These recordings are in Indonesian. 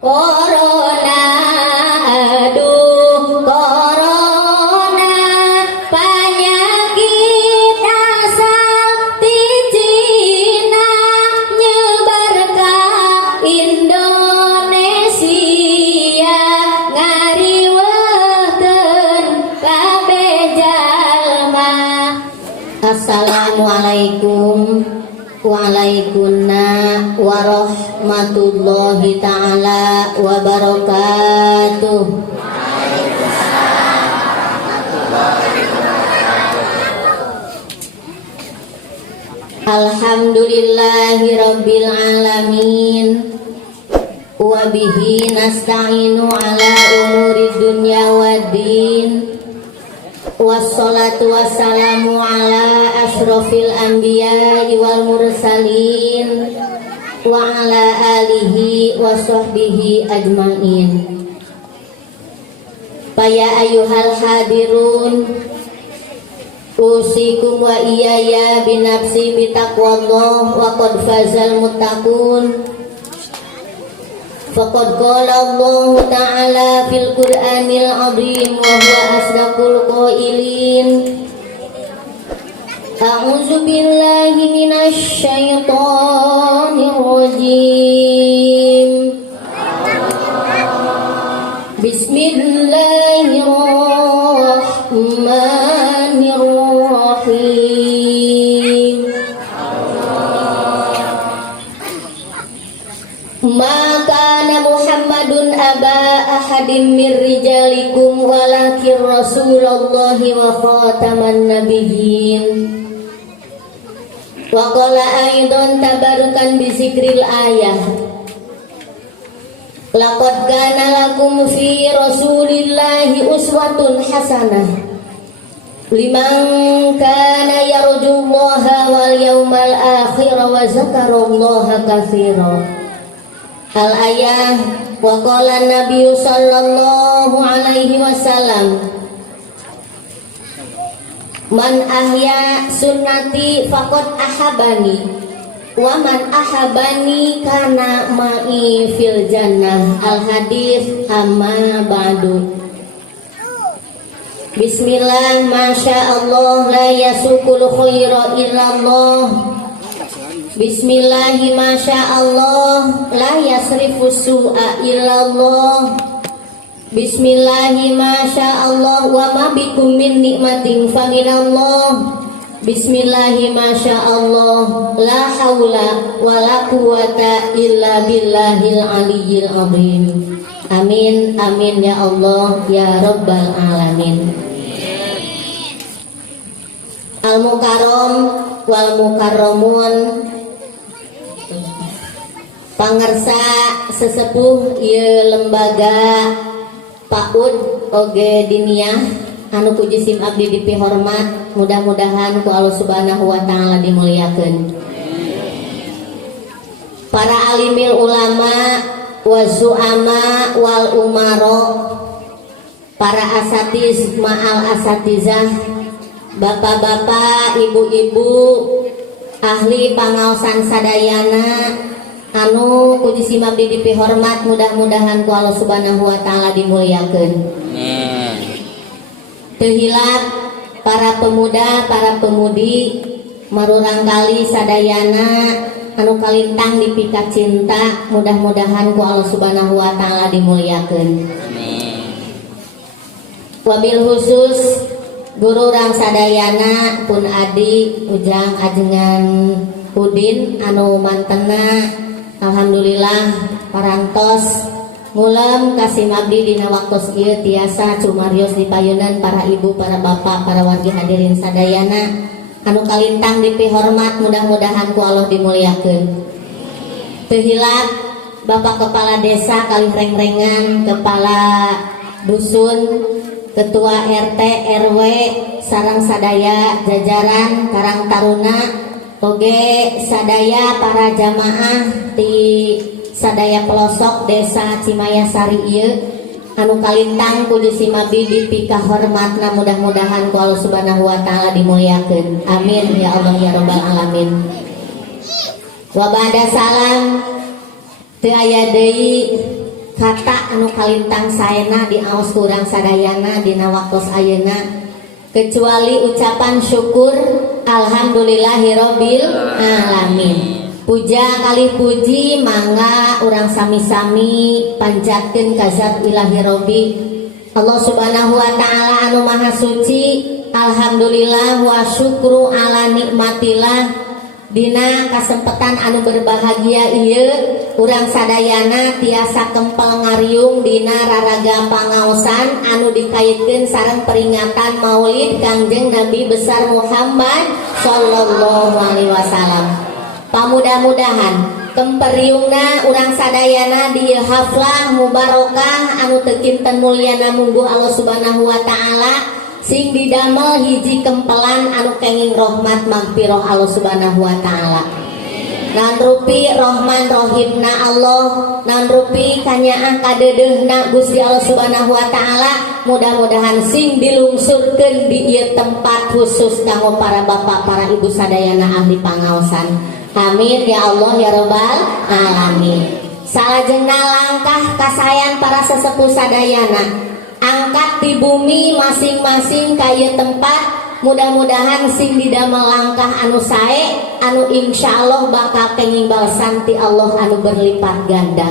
Corona, aduh corona, penyakit asal di Cina nyebar ka Indonesia, ngariweukeun kabeh jalma. Assalamualaikum Waalaikumsalam warahmatullahi ta'ala wabarakatuh. Alhamdulillahi rabbil alamin, wa bihi nasta'inu ala umuri dunya waddin. Wassalatu wassalamu ala ashrafil anbiya'i wal mursalin wa ala alihi wa sahbihi ajmain. Faya ayyuhal hadirun, usikum wa iyaya binafsi bitaqwallah wa qad fazal muttaqun. Faqad qala Allah ta'ala fil Qur'anil 'azim wa huwa asdaqul qailin. A'udzu billahi minasy syaithanir rajim. Bismillahirrahmanirrahim. Maka Muhammadun aba ahadin mir rijalikum walakin rasulullahi wa khataman nabiyyin. Wa qala aidan tabarukan bi zikril ayah. Laqad kana lakum fi rasulillahi uswatun hasanah liman kana yarjullaha wal yawmal akhir wa zakarallaha katsiran. Al-ayah wa qala Nabi sallallahu alaihi wasallam, man ahya sunnati faqad ahabani wa man ahabani kana ma'i fil jannah. Al-hadis amma ba'du. Bismillah, masya Allah, la yasukul khaira illallah. Bismillahi masya Allah, la yasrifu su'a illallah. Bismillahi masya Allah, wa ma bikum min nikmatin fa minallah. Bismillahi masya Allah, la haula wa la quwata illa billahil aliyyil azim. Amin amin ya Allah ya rabbal alamin. Al-mukarram wal mukarramun, pangarsa sesepuh ieu lembaga PAUD oge diniyah anu ku jisim abdi dipihormat, mudah-mudahan ku Allah Subhanahu wa taala dimuliakeun. Para alimil ulama wa zu'ama wal umaro, para asatiz ma'al asatizah, bapak-bapak, ibu-ibu, ahli pangaosan sadayana anu puji simabdi dipihormat, mudah-mudahan ku Allah Subhanahu wa taala dimuliakeun. Teu hilap para pemuda, para pemudi, marurang kali sadayana anu kalintang dipika cinta, mudah-mudahan ku Allah Subhanahu wa taala dimuliakeun. Wabil khusus guru rang sadayana pun adi ujang ajengan Udin anu mantena, alhamdulillah parantos ngulam kasih abdi dina waktos ieu tiasa cumarios dipayunan para ibu, para bapak, para wargi hadirin sadayana anu kalintang dipihormat, mudah-mudahan ku Allah dimuliakeun. Teu hilap Bapak Kepala Desa kalih reng-rengan, Kepala Dusun, Ketua RT RW sareng sadaya jajaran Karang Taruna, oge sadaya para jamaah di sadaya pelosok Desa Cimayasari ieu anu kalintang kudu simabdi dipika hormatna, mudah-mudahan ku Allah Subhanahu wa taala dimuliakeun. Amin ya Allah ya rabbal alamin. Wa ba'da salam teu aya deui kata anu kalintang saena di aos kurang sadayana dina waktos ayeuna kecuali ucapan syukur alhamdulillahirabbil alamin. Puja kali puji mangga urang sami-sami panjatkeun ka zat ilahi rabbi Allah subhanahu wa ta'ala anu maha suci. Alhamdulillah wa syukru ala nikmatillah dina kasempatan anu berbahagia ieu urang sadayana tiasa kempel ngariung dina raraga pangaosan anu dikaitkeun sareng peringatan Maulid Kangjeng Nabi besar Muhammad sallallahu alaihi wasallam. Pamudah-mudahan kemperiungna urang sadayana di haflah mubarokah anu teu kinten mulyana mungguh Allah subhanahu wa ta'ala sing didamel hiji kempelan anu kenging rahmat magfirah Allah subhanahu wa ta'ala. Naon rupi rahman rahimna Allah, naon rupi kanyaah kadeudeuhna Gusti Allah subhanahu wa ta'ala. Mudah-mudahan sing dilungsurkeun di ieu tempat khusus kanggo para bapak para ibu sadayana ahli pangaosan. Amin ya Allah ya rabbal alamin. Salajengna langkah kasayan para sesepuh sadayana angkat di bumi masing-masing kaya tempat. Mudah-mudahan sing didamel langkah anu sae anu insyaallah bakal kenging balesan ti Allah anu berlipat ganda.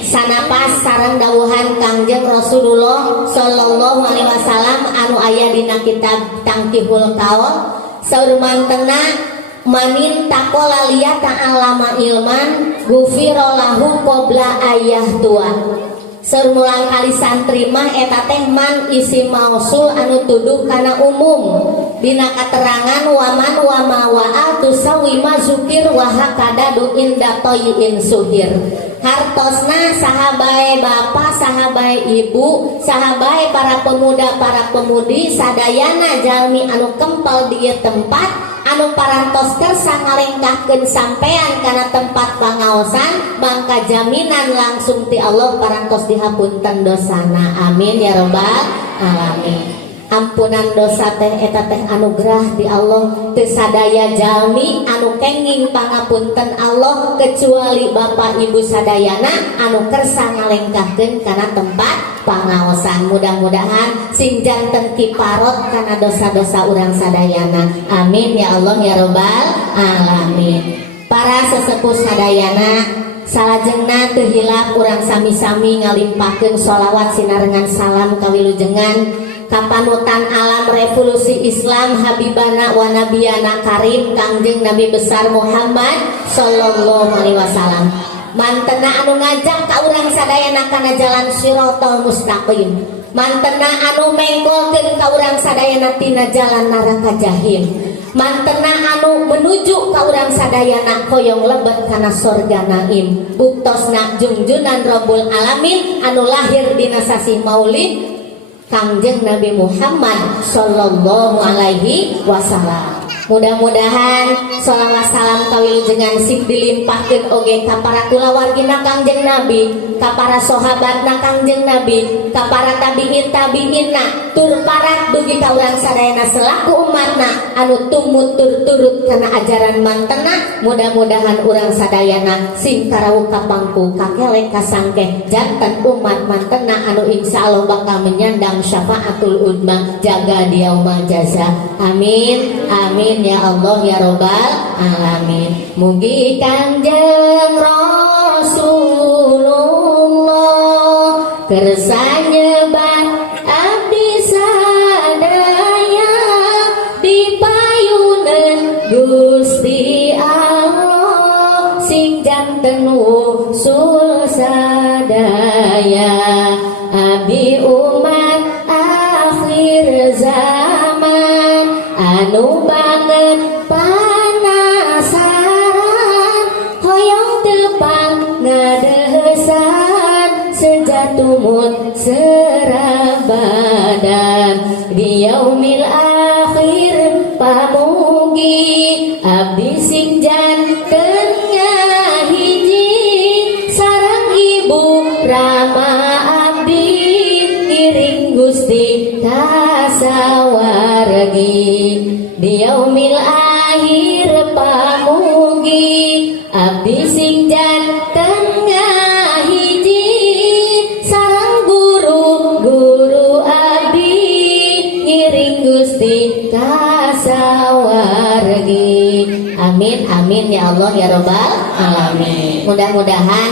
Sanapas sareng dawuhan Kangjeng Rasulullah sallallahu alaihi wasallam anu aya dina kitab Tangkihul Qaul saurmantena manin taqala liya ta'allama ilman gufira lahu qabla ayah tua. Sermulang kali santri mah eta teh man isi mausul anu tuduh kana umum dina katerangan waman wa mawa'al tusawi mazukir wa hakadadu inda toyin suhir. Hartosna sahabae bapa sahabae ibu sahabae para pemuda para pemudi sadayana jalmi anu kempel di tempat anu parantos kersa ngalengkahkeun sampean kana tempat pangaosan mangka jaminan langsung ti Allah parantos dihapunten dosana. Amin ya rabbal alamin. Ampunan dosa teh eta teh anugerah di Allah teu sadaya jalmi anu kenging pangapunten Allah kecuali bapak ibu sadayana anu kersa ngalengkahkeun kana tempat pangaosan. Mudah-mudahan sing janten kiparot kana dosa-dosa urang sadayana. Amin ya Allah ya rabbal alamin. Para sesepuh sadayana salajengna teu hilap urang sami-sami ngalimpahkeun sholawat sinarengan salam kawilujengan kapanutan alam revolusi Islam Habibana wa Nabiyana Karim Kangjeng Nabi besar Muhammad sallallahu alaihi wasallam. Mantena anu ngajak ka urang sadayana kana jalan Shiratal Mustaqim. Mantena anu menggolkeun ka urang sadayana tina jalan neraka jahim. Mantena anu menuju ka urang sadayana hoyong lebet kana sorga naim. Buktosna junjunan Rabbul Alamin anu lahir dina sasi Maulid Kangjeng Nabi Muhammad sallallahu alaihi wasallam. Mudah-mudahan sholawat salam kawilujengan sing dilimpahkeun oge ka para kulawargina Kangjeng Nabi, ka para sahabatna Kangjeng Nabi, ka para tabi'in tabi'inna, tur parat dugi ka urang sadayana selaku umatna anu tumut tur-turut kana ajaran mantena. Mudah-mudahan urang sadayana sing tarawuh ka pangku kakelek kasangkeh janten umat mantena anu insyaallah bakal menyandang syafaatul uzma jaga di yaumul jaza. Amin amin ya Allah ya rabbal alamin. Mugi Kangjeng Rasulullah kersa nyebat abdi sadaya dipayuneun Gusti Allah sing janten usul sadaya abdi umat akhir zaman anu banget panasaran hoyong tepang ngadehesan sejatumut serabadan di yaumil akhir pamugi abdi sing janten ngahiji sareng ibu rama abdi iring Gusti kasawargi di yaumil akhir pamugi abdi sing janten ngahiji Allah ya robbal alamin. Mudah-mudahan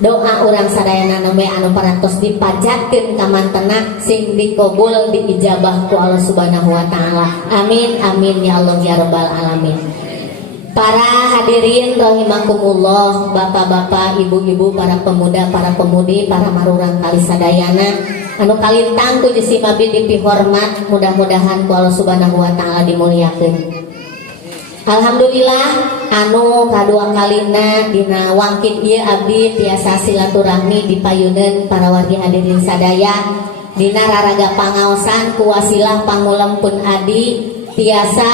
doa orang sadayana neme anu parantos dipajatkeun ka mantena sing dikabul diijabah ku Allah Subhanahu wa taala. Amin amin ya Allah ya rabbal alamin. Para hadirin rahimakumullah, bapak-bapak, ibu-ibu, para pemuda, para pemudi, para marurang kali sadayana anu kalintang ku jesi mabdi dipihormat, mudah-mudahan ku Allah Subhanahu wa taala dimuliakeun. Alhamdulillah anu kadua kalina dina wangkit ieu abdi tiasa silaturahmi dipayuneun para wargi hadirin sadaya dina raraga pangaosan ku wasilah pangulempun adi tiasa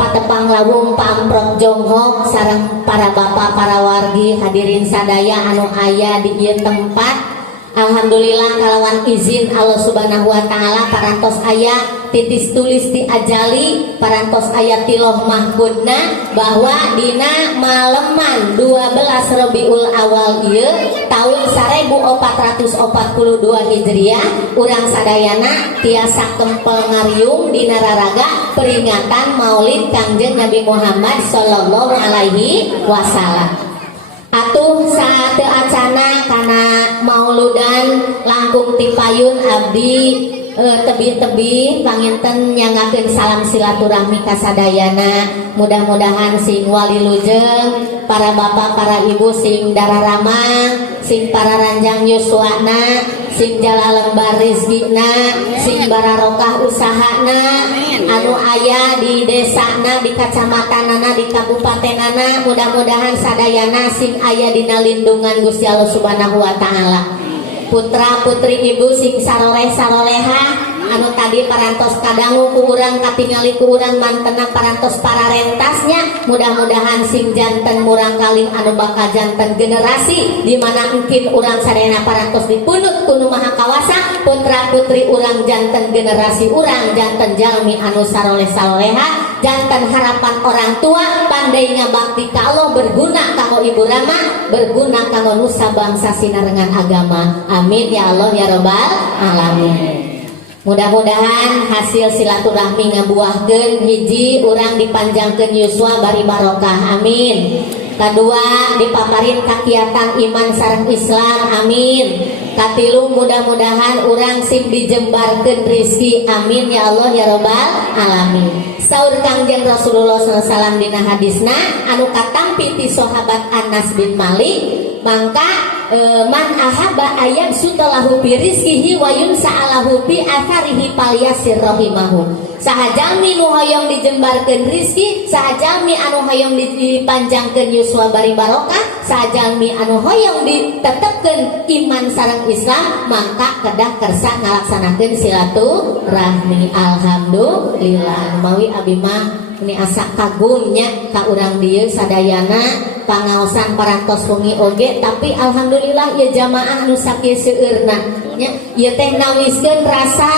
patepang lawung pamprok jonghok sareng para bapak para wargi hadirin sadaya anu aya di ieu tempat. Alhamdulillah kalawan izin Allah Subhanahu wa taala parantos aya titis tulis diajali parantos aya tiloh mahfudna bahwa dina maleman 12 Rabiul Awal ieu tahun 1442 Hijriah urang sadayana tiasa kempel ngariung dina raraga peringatan Maulid Kangjeng Nabi Muhammad sallallahu alaihi wasallam. Atuh saat acana kana mauludan langkung tipayun abdi tebi-tebi panginten nyangakeun salam silaturahmi kasadayana. Mudah-mudahan sing wali lujeng, para bapak para ibu sing dararama, sing para ranjang yuswana, sing jalalembar rizkina, sing bararokah usahana, anu aya di desana, di kacamatanana, di kabupatenana, mudah-mudahan sadayana sing aya dina lindungan Gusti Allah Subhanahu wa taala. Putra putri ibu sing saroleh saroleha anu tadi parantos kadangu ku urang katingali ku urang mantena parantos para rentasnya, mudah-mudahan sing janten murang kaling anu bakal janten generasi di mana mungkin urang sadayana parantos dipunut ku nu maha kawasa. Putra putri urang janten generasi urang janten jalmi anu saroleh saroleha, janten harapan orang tua pandai ngabakti ka Allah, berguna kanggo ibu rama, berguna kanggo nusa bangsa sinarengan agama. Amin ya Allah ya rabbal alamin. Mudah-mudahan hasil silaturahmi ngabuahkeun hiji urang dipanjangkeun yuswa bari barokah amin. Kadua dipaparin kakiatan iman sareng Islam amin. Katilu mudah-mudahan urang sing dijembarkeun rezeki amin ya Allah ya rabbal alamin. Saur Kangjeng Rasulullah sallallahu alaihi wasallam dina hadisna anu katampi ti sahabat Anas bin Malik, mangka man ahaba ayat sutalahu bi rizkihi wa yunsa'alahu bi atharihi palyasir rahimahu. Sahajalmi nu hoyong dijembarkeun rizki, sahajalmi anu hoyong dipanjangkeun yuswa bari barokah, sahajalmi anu hoyong ditetepkeun iman sareng Islam, mangka kedah kersa ngalaksanakeun silaturahmi. Alhamdulillah mawi abi mah ini asa kagumnya ka urang dieu sadayana pangaosan parantos wengi oge, tapi alhamdulillah ya jamaah nu sakieu seueurna nya ieu teh ngawiskeun rasa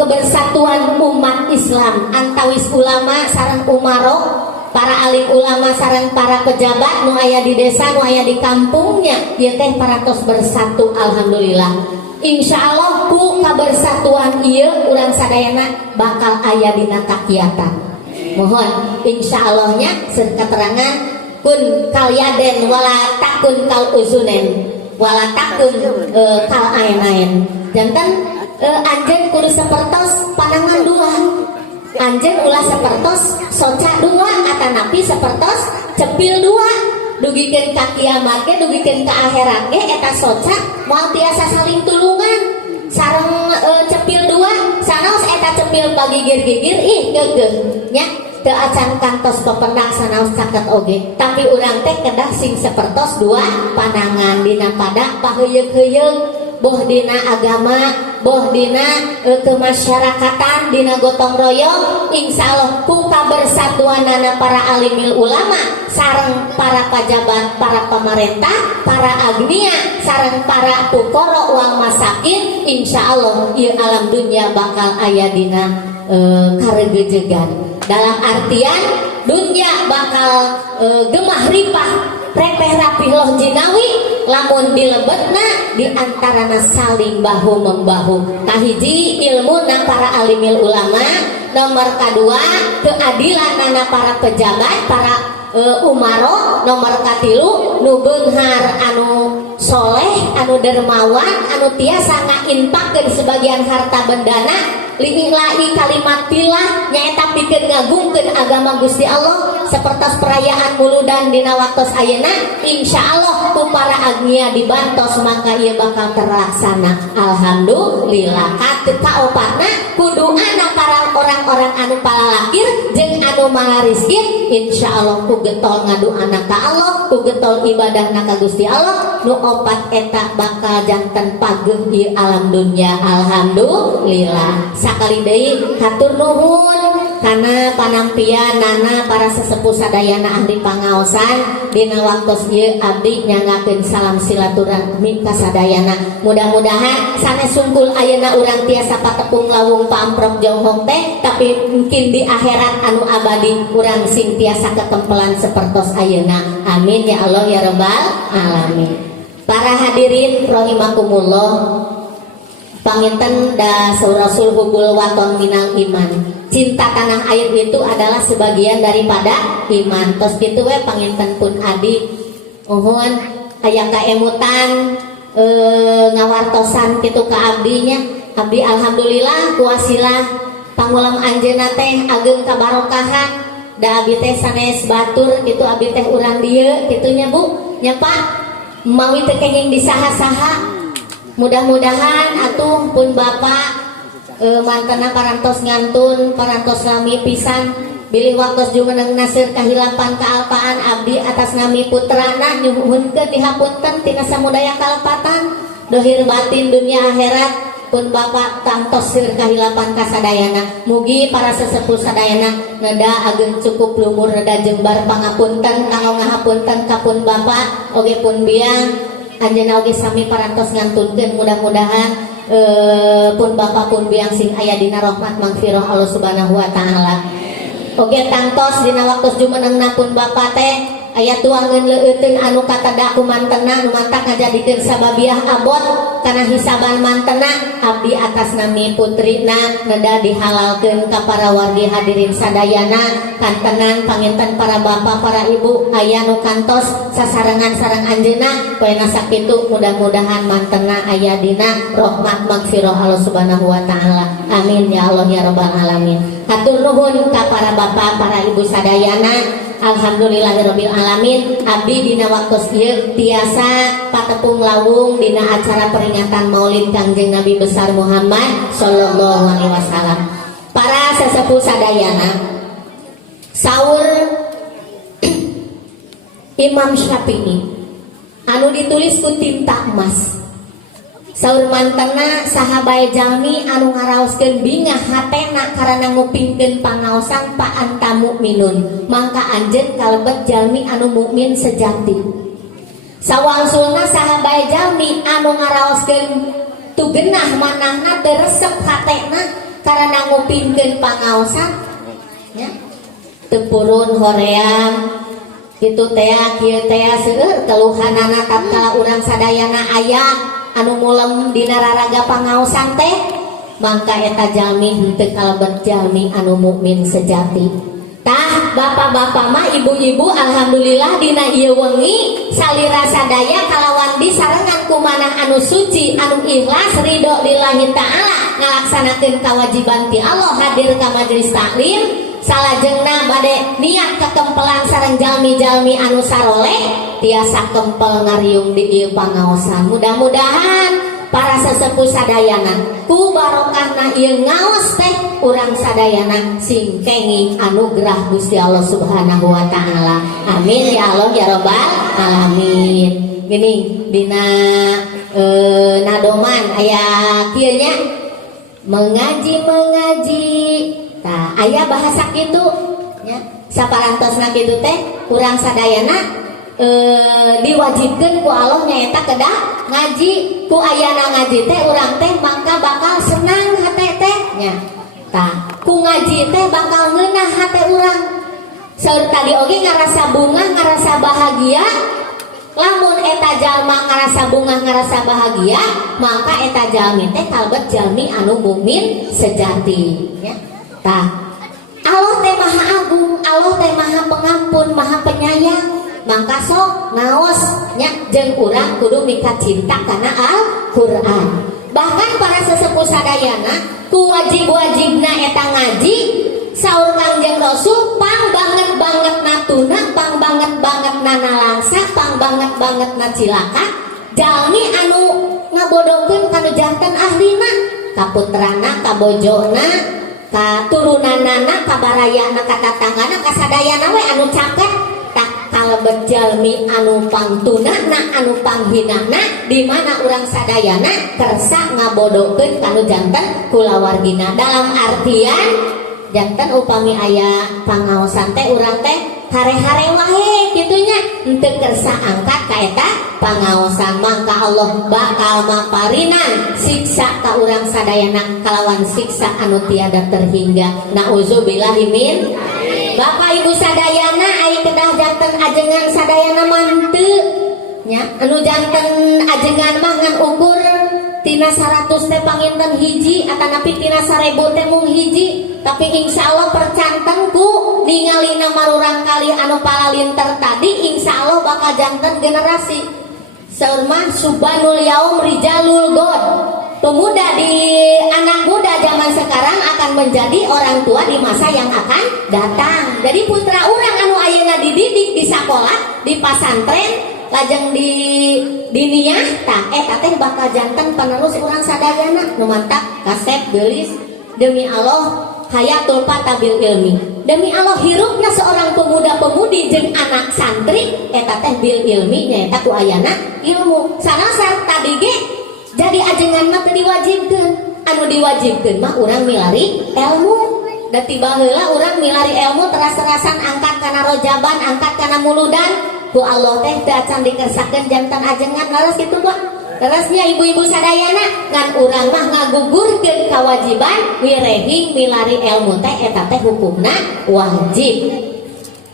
kebersatuan umat Islam antawis ulama sareng umarok, para alim ulama sareng para pejabat nu aya di desa nu aya di kampungnya ieu teh parantos bersatu. Alhamdulillah insyaallah ku kabersatuan ieu urang sadayana bakal aya dina kakiatan. Mohon insyaallah-nya sen keterangan kun kal yaden wala takun kal usunen wala takun kal ain-ain. Janten anjeun kudu sapertos panangan dua, anjeun ulah sapertos soca dua atanapi sapertos cepil dua, dugikeun ka kiamat ge dugikeun ka akhirat ge eta soca moal tiasa saling tulungan sareng cepil dua sanaos eta cepil pagigir-gigir ih geugeuh nya teu acan kantos pependak sanaos caket oge, tapi urang teh kedah sing sapertos dua panangan dina pada paheyeug-heyeug boh dina agama, boh dina kemasyarakatan, dina gotong royong. Insyaallah ku kabersatuanana para alimil ulama sareng para pejabat, para pemerintah, para agnia sareng para fuqara wal masakin, insyaallah ieu alam dunya bakal aya dina karegejegan. Dalam artian dunia bakal gemah ripah repeh rapih loh jinawi lamun dilebetna diantarana saling bahu membahu. Kahiji ilmu na para alimil ulama, nomor kedua keadilan nana para pejabat para umaro, nomor katilu nu beunghar anu soleh anu dermawan anu tiasa ngainpakkeun sebagian harta bendana lillahi kalimat tillah nyaeta pikeun ngagungkeun agama Gusti Allah sapertos perayaan muludan dina waktos ayeuna insyaallah ku para agnia dibantos maka ieu bakal terlaksana alhamdulillah. Kaopatna kudu ana para orang-orang anu palalakir jeung anu malarizki insyaallah ku getol ngaduana ka Allah ku getol ibadahna ka Gusti Allah nu opat eta bakal janten pageuh di alam dunya alhamdulillah. Sakali deui hatur nuhun kana panampian nana para sesepuh sadayana ahli pangaosan dina waktos ieu abdi nyangakeun salam silaturahmi ka sadayana. Mudah-mudahan sanes sungkul ayeuna urang tiasa patepung lawung pamprok jonghok teh tapi mungkin di akhirat anu abadi urang sing tiasa ketempelan sapertos ayeuna. Amin ya Allah ya rabbal alamin. Para hadirin rahimakumullah, panginten da Rasul hubul waton minal iman. Cinta tanah air itu adalah sebagian daripada iman. Tos kitu we panginten pun adi uhun aya kaemutan ngawartosan kitu ka abdinya. Abdi alhamdulillah kuasilah pangulang anjeunna teh ageng kabarokahan. Da abdi teh sanes batur kitu abdi teh urang dieu kitunya Bu. Nya Pak, mawi teu kenging disaha-saha. Mudah-mudahan atuh pun Bapak mantena parantos ngantun parantos lami pisan bilih waktos jumeneng nasir kahilapan kaalpaan abdi atas nami putrana nyuhunkeun dihapunten tina samudaya kalepatan dohir batin dunia akhirat pun Bapak tantos sir kahilapan kasadayana. Mugi para sesepuh sadayana neda ageng cukup lumur neda jembar pangapunten kanggo ngahapunten ka pun Bapak oge pun biang anjeunna oge sami parantos ngantunkeun mudah-mudahan pun Bapak pun biang sing aya dina rahmat magfirah Allah Subhanahu wa taala. Oge tangtos dina waktos jumenengna pun Bapak teh aya tuangeun leueuteun anu katada ku mantena nu mantak ngajadikeun sababiah abot kana hisaban mantena abdi atas nami putrina neda dihalalkeun ka para wargi hadirin sadayana kantenan panginten para bapak para ibu aya nu kantos sasarengan sareng anjeunna poena sakitu mudah-mudahan mantena aya dina rahmat magfirah Allah Subhanahu wa taala. Amin ya Allah ya rabbal alamin. Hatur nuhun ka para bapak para ibu sadayana. Alhamdulillahirabbil alamin. Abdi dina waktos ieu tiasa patepung lawung dina acara peringatan Maulid Kangjeng Nabi besar Muhammad sallallahu alaihi wasallam. Para sesepuh sadayana, saur Imam Syafi'i anu ditulis ku tinta emas. Saur mantena sahabat jalmi anu ngaraoskeun bingah hatena karena ngupingkeun pangaosan pa anta mukminun mangka anjeun kalebet jalmi anu mukmin sejati. Sawangsulna sahabat jalmi anu ngaraoskeun tugenah manahna teu resep hatena karena ngupingkeun pangaosan nya teu purun hoream kitu teh kieu teh seueur keluhanana tatkala urang sadayana aya anu mulem dina raraga pangaosan teh mangka eta jalmi henteu kalebet jalmi anu mukmin sejati. Tah bapak-bapak mah ibu-ibu alhamdulillah dina ieu wengi salira sadaya kalawan disarengan ku manah anu suci anu ikhlas ridho lillahi taala ngalaksanakeun kawajiban ti Allah hadir ka majelis taklim salajengna bade niat kekempelan sareng jalmi-jalmi anu saroleh tiasa kempel ngariung di ieu pangaosan. Mudah-mudahan para sesepuh sadayana ku barokahna ieu ngaos teh urang sadayana sing kenging anugerah Gusti Allah Subhanahu wa taala. Amin ya Allah ya rabbal alamin. Gini dina nadoman aya kieu nya mengaji tah aya bahasa kitu nya saparantosna kitu teh urang sadayana diwajibkeun ku Allah nyaeta kedah ngaji ku ayana ngaji teh urang teh mangka bakal senang hate teh nya tah ku ngaji teh bakal ngeunah hate urang saur tadi oge ngarasa bunga ngarasa bahagia Lamun eta jalma ngarasa bungah ngarasa bahagia, maka eta jalmi teh kalebet jalmi anu mukmin sejati ya. Tah Allah teh maha agung, Allah teh maha pengampun, maha penyayang. Maka sok ngaos nya jeung urang kudu mika cinta kana Al-Qur'an. Bahkan para sesepuh sadayana ku wajib-wajibna eta ngaji saur Kangjeng Rasul pang banget natuna, pang banget nalangsa, pang banget cilaka. Jalmi anu ngabodokeun kana janten ahlina, ka putrana, ka bojona, ka turunanana, ka barayana, ka tatanggana, ka sadayana we anu caket. Tak kalebet jalmi anu pangtunana, anu panghinana, di mana urang sadayana kersa ngabodokeun kana janten kulawargina. Dalam artian janten upami aya pangaosan teh urang teh hare-hare wae kitunya henteu kersa angkat ka eta pangaosan, maka Allah bakal maparinan siksa ka urang sadayana kalawan siksa anu tiada terhingga. Nauzubillahi min. Bapak Ibu sadayana ai kedah janten ajengan sadayana manteu nya anu janten ajengan mah ngan ukur tina 100 teh panginten hiji atanapi tina 1000 teh mung hiji, tapi insyaallah percantenku ningalina marurang kali anu palalinter tadi insyaallah bakal janten generasi saur mah subanul yaum rijalul god. Pemuda di anak muda zaman sekarang akan menjadi orang tua di masa yang akan datang. Jadi putra urang anu ayeuna dididik di sekolah, di pasantren, lajeng di diniyah tah eta teh bakal janten penerus urang sadayana nu mantap kasep geulis. Demi Allah hayatul fatabil ilmi, demi Allah hirupna seorang pemuda-pemudi jeung anak santri eta teh bil ilmi nyaeta ku ayana ilmu. Sanasar tadi ge jadi ajengan mah teu diwajibkeun, anu diwajibkeun mah urang milari ilmu. Da tiba heula urang milari ilmu teras-terasan angkat kana rojaban, angkat kana muludan, ku Allah teh teu acan dikersakeun janten ajengan laras kitu gua. Terusnya ibu-ibu sadayana ngan urang mah ngagugurkeun kawajiban wirehing milari ilmu teh eta teh hukumna wajib.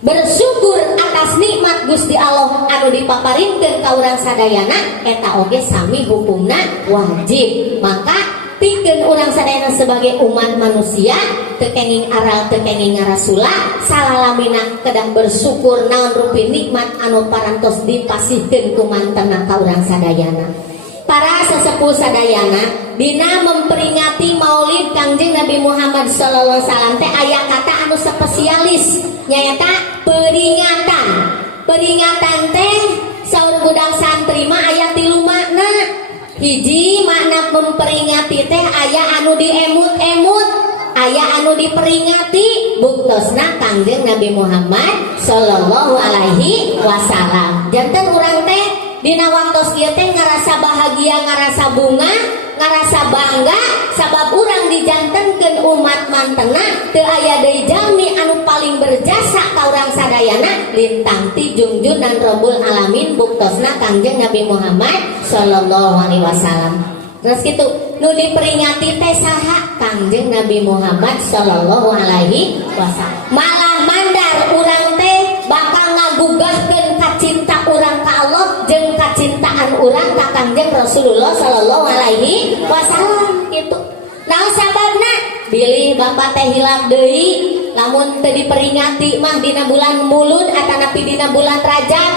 Bersyukur atas nikmat Gusti Allah anu dipaparinkeun ka urang sadayana eta oge sami hukumna wajib. Maka pikeun urang sadayana sebagai umat manusia teu kenging aral teu kenging ngarasula salalamina kedah bersyukur naon rupi nikmat anu parantos dipasihkeun ku mantena ka urang sadayana. Para sesepuh sadayana dina memperingati Maulid Kangjeng Nabi Muhammad sallallahu alaihi wasallam teh aya kata anu spesialis nyaeta peringatan. Peringatan teh saur budak santri mah aya 3 makna. Hiji makna memperingati teh aya anu diemut-emut, aya anu diperingati buktosna Kangjeng Nabi Muhammad sallallahu alaihi wasallam. Janten urang teh dina waktos kieu teh ngarasa bahagia, ngarasa bunga, ngarasa bangga sabab urang dijantenkeun umat mantena teu aya deui jalmi anu paling berjasa ka urang sadayana lintang ti junjunan Rabbul Alamin buktosna Kangjeng Nabi Muhammad sallallahu alaihi wasallam. Terus kitu nu diperingati teh saha? Kangjeng Nabi Muhammad sallallahu alaihi wasallam. Malah mandar urang teh bakal ngagugahkeun kacinta urang ka Allah jeung kacintaan urang ka Kangjeng Rasulullah sallallahu alaihi wasallam gitu. Naon sababna? Bilih bapak teh hilap deui lamun teu diperingati mah dina bulan Mulud atanapi dina bulan Rajab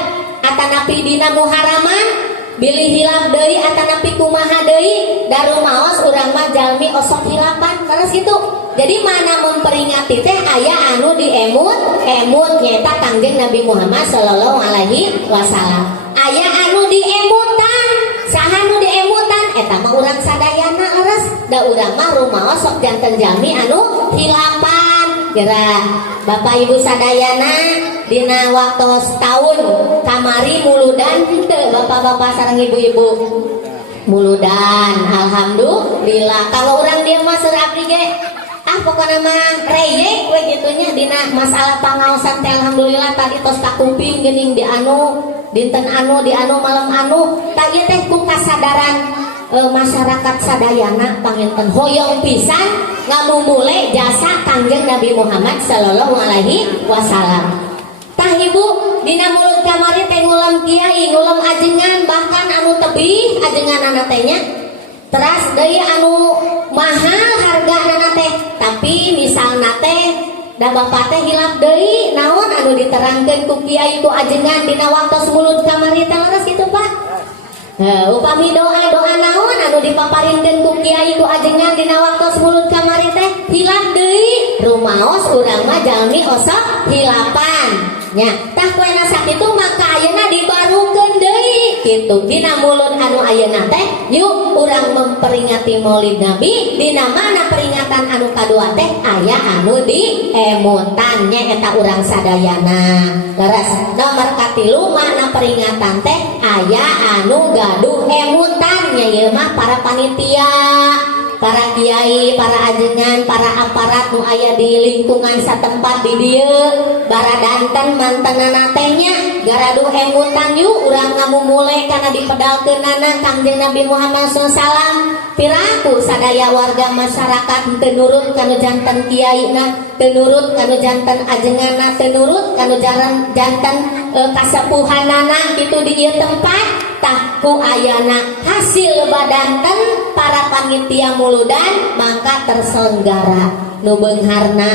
atanapi dina Muharraman. Bilih hilap deui atanapi kumaha deui darumaos urang mah jalmi osok hilapan terus gitu. Jadi mana memperingati teh aya anu diemut nyaeta Kangjeng Nabi Muhammad sallallahu alaihi wasallam. Aya anu diemutan, saha anu diemutan eta mah urang sadayana leres. Da urang mah rumaos sok janten jalmi anu hilapan. Geura Bapak Ibu sadayana dina waktu setahun kamari muludan henteu bapak-bapak sareng ibu-ibu muludan alhamdulillah. Kalau urang dia mah seur abdi ge pokokna mah reyek we gitunya dina masalah pangaosan teh alhamdulillah tadi tos kakuping geuning di anu dinten anu di anu malam anu tadi teh ku kasadaran masyarakat sadayana panginten hoyong pisan ngamumule jasa Kangjeng Nabi Muhammad sallallahu alaihi wasallam. Tah ibu dina mulut kamari teh ngulam kiai, ngulam ajengan, bahkan anu tebih ajengan anak tehnya. Teras deui anu mahal harga anak teh, tapi misalna teh da bapak teh hilap deui naon anu diterangkeun ku kiai ku ajengan dina waktos mulut kamari teh leres kitu Pak. Upami doa-doa naon anu dipaparinkeun ku kiai ku ajengan dina waktos mulut kamari teh hilap deui, rumaos urang mah jalmi osok hilapan. Nya, tah kuena sakitu maka ayeuna dibarukeun deui kitu dina mulut anu ayeuna teh yuk urang memperingati Maulid Nabi dina mana peringatan anu kadua teh aya anu diemutan nya eta urang sadayana. Leres nomor katilu makna peringatan teh aya anu gaduh emutan nya ieu mah para panitia, para kiai, para ajengan, para aparat nu aya di lingkungan satempat di dieu baradanten mantenana tehnya garadu emutan yuk urang ngamumule kana dipedalkeunana Kangjeng Nabi Muhammad SAW. Piraku sadaya warga masyarakat teu nurut kanu janten kiaina, teu nurut kanu janten ajenganna, teu nurut kanu janten kasepuhanana kitu di ieu tempat. Tah ku ayana hasil badanten para panitia muludan maka terselenggara nu beungharna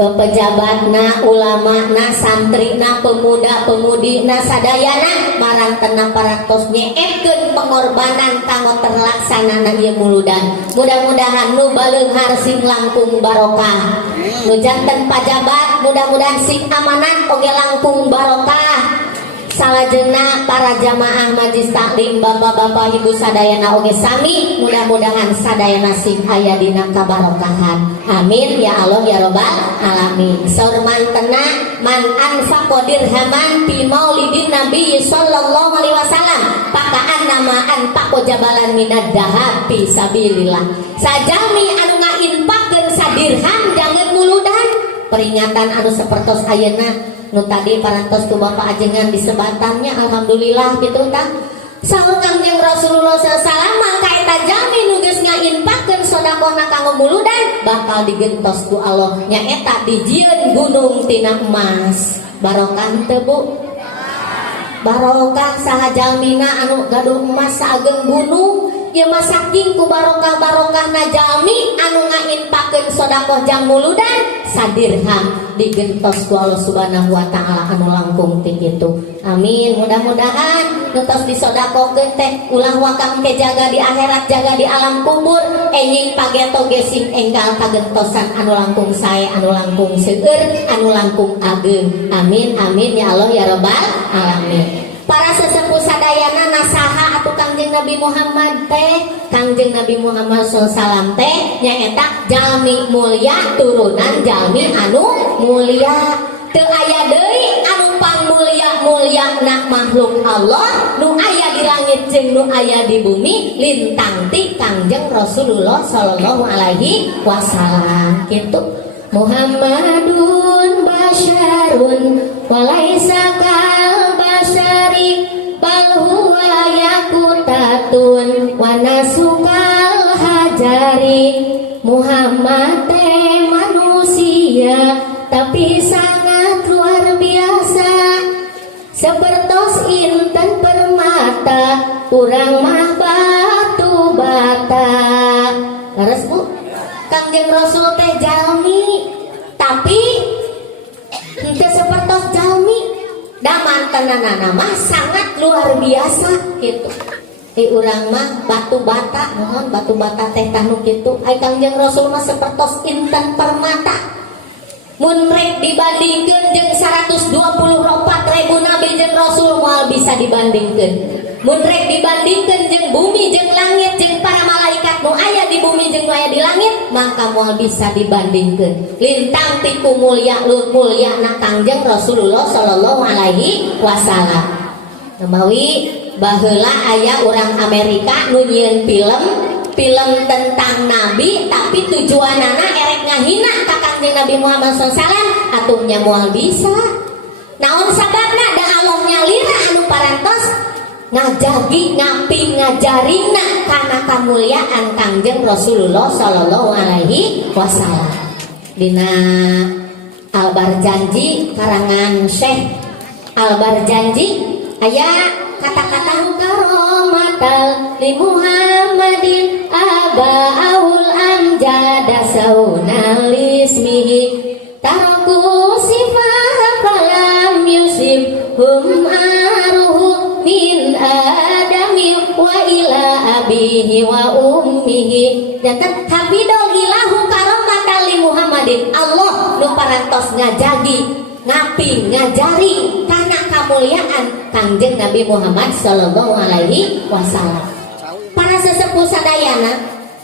pejabatna, ulamana, santrina, pemuda-pemudina sadayana marantena parantos nyeetkeun pengorbanan kanggo terlaksanana ieu muludan. Mudah-mudahan nu baleunghar sing langkung barokah, nu janten pajabat mudah-mudahan sing amanat oge langkung barokah. Salajengna para jamaah majlis taklim bapak-bapak ibu sadayana oge sami mudah-mudahan sadayana sing aya dina kabarokahan. Amin ya Allah ya robbal alamin. Saur mantena man anfaqa dirhaman fi maulidin nabi sallallahu alaihi wasallam pakaan nama anfaqa jabalan minad dahab fi sabilillah. Sajami anu ngainfaqkeun sadirham jangan muludan peringatan anu sapertos ayeuna nu tadi parantos ku bapak ajengan disebatannya alhamdulillah gitu tah. Saur Kangjeng Rasulullah SAW maka eta jami nu geus ngainfaqkeun sedekahna kanggo muludan bakal digentos ku Allah nya eta dijieun gunung tina emas. Barokah teu Bu? Barokah saha jalmina anu gaduh emas saageng gunung ieu mah saking ku barokah-barokahna jalmi anu ngainfaqkeun sedekah jang muludan sadirham digentos ku Allah Subhanahu wa taala anu langkung ti kitu. Amin. Mudah-mudahan nu tos disedekahkeun teh ulah wakang teh jaga di akhirat, jaga di alam kubur, enjing pageto ge sing enggal kagentosan anu langkung sae, anu langkung seueur, anu langkung ageng. Amin amin ya Allah ya rabbal alamin. Para sesepuh sadayana nasaha atuh Kangjeng Nabi Muhammad teh, Kangjeng Nabi Muhammad SAW teh nyaeta jalmi mulia turunan jalmi anu mulia. Teu aya deui anu pangmulia-muliana makhluk Allah nu aya di langit jeung nu aya di bumi lintang ti Kangjeng Rasulullah sallallahu alaihi wasallam kitu. Muhammadun basyarun walaisa kal basyari bal huwa yakutatun wa nasukal hajari. Muhammad teh manusia tapi sangat luar biasa, sepertos intan permata urang mah batu bata. Leres Bu? Kangjeng Rasul teh jalmi tapi henteu sapertos jalmi da mantenana mah sangat luar biasa gitu. Urang mah batu bata, mohon batu bata teh tanu kitu. Ai Kangjeng Rasul mah sapertos inten permata. Mun rek dibandingkeun jeung 124.000 nabi jeung rasul moal bisa dibandingkeun. Mun rek dibandingkeun jeung bumi jeung langit jeung para malaikat nu aya di bumi jeung nu aya di langit, maka moal bisa dibandingkeun. Lintang ti kumulya mulyana Kangjeng Rasulullah sallallahu alaihi wasallam. Namawi baheula aya urang Amerika nu nyieun film tentang nabi tapi tujuanana erek ngahina ka Kangjeng Nabi Muhammad SAW atuhnya moal bisa. Naon sababna da Allah nyalira anu parantos ngajagi ngapi ngajarina kana kamulyaan Kangjeng Rasulullah sallallahu alaihi wasallam. Dina Al-Barjanji karangan Syekh albar janji aya kata-kata karomatal li Muhammadin abaul amjada saunal ismihi taraku sifah falam yusib hum aruhu min adami wa ila abihi wa ummihi dan habidol ilahu karomatal li Muhammadin Allah nu parantos ngajagi ngapi ngajari karena kemuliaan Kangjeng Nabi Muhammad sallallahu alaihi wasallam. Para sesepuh sadayana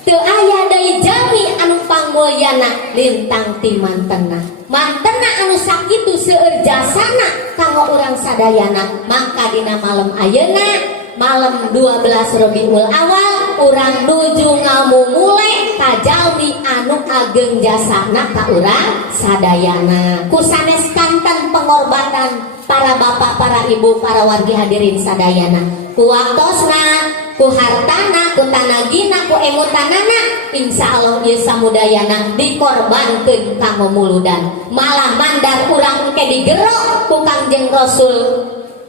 teu aya deui jami anu pangmulyana lintang ti mantena. Mantena anu sakitu seueur jasana kanggo urang sadayana, maka dina malam ayeuna malam 12 Rabiul Awal urang nuju ngamumule ka jalmi anu ageng jasana ka urang sadayana. Ku sanes kanten pengorbanan para bapak, para ibu, para wargi hadirin sadayana, ku waktosna, ku hartana, ku tanagina, ku emutanana, insya Allah ieu samudayana dikorbankeun kanggo muludan. Malah mandar urang ke digero ku Kangjeng Rasul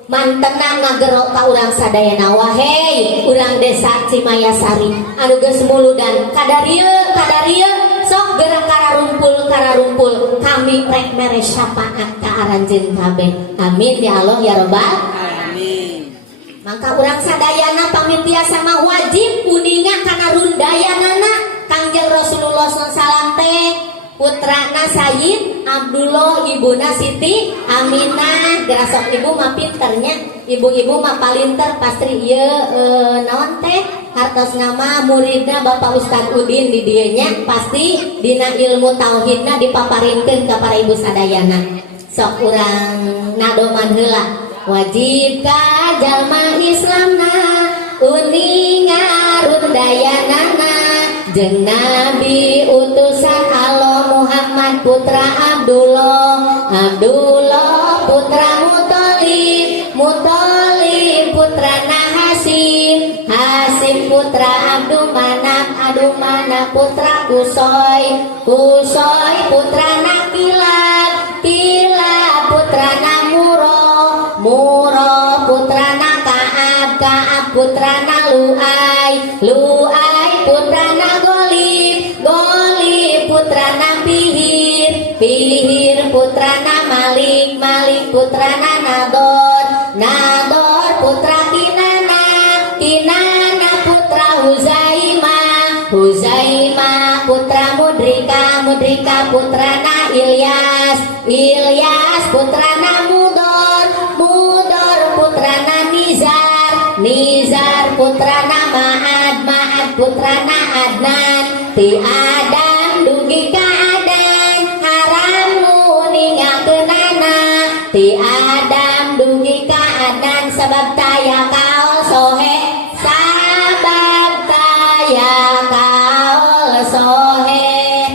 mantena ngagero ka urang sadayana. Wahai urang desa Cimayasari anu geus muludan kadarieu sok gerak kararumpul kami rek mere syafaat ka aranjeun kabeh. Amin ya Allah ya Rabbal alamin. Maka urang sadayana pamitiasa mah wajib kuninga kana rundayanana Kangjeng Rasulullah SAW teh putrana Sayyid Abdullah, ibuna Siti Aminah. Gerasok ibu mah pinternya, ibu-ibu mah palinter pastri ieu naon teh hartos nama muridna Bapak Ustad Udin di dieu nya pasti dina ilmu tauhidna dipaparinkeun ka para ibu sadayana. Sok urang nadoman heula wajib ka jalma Islamna uninga rundayanana jeung Nabi utusan Allah Muhammad putra Abdullah putra Muthalib putra Hasim putra Abdul Manaf putra Kusoy putra Kilab putra Murrah putra Ka'ab putra Lu'ay putra Golib putra Pihir putra Malik putra Nador putra Kinana putra Huzaimah putra Mudrika putra Ilyas putra Mudor putra Nizar putra Ma'ad putra Adnan ti Adam dugi ka Adan haram nuningakeunana ti Adam dugi ka Adan sabab taya kaol sohe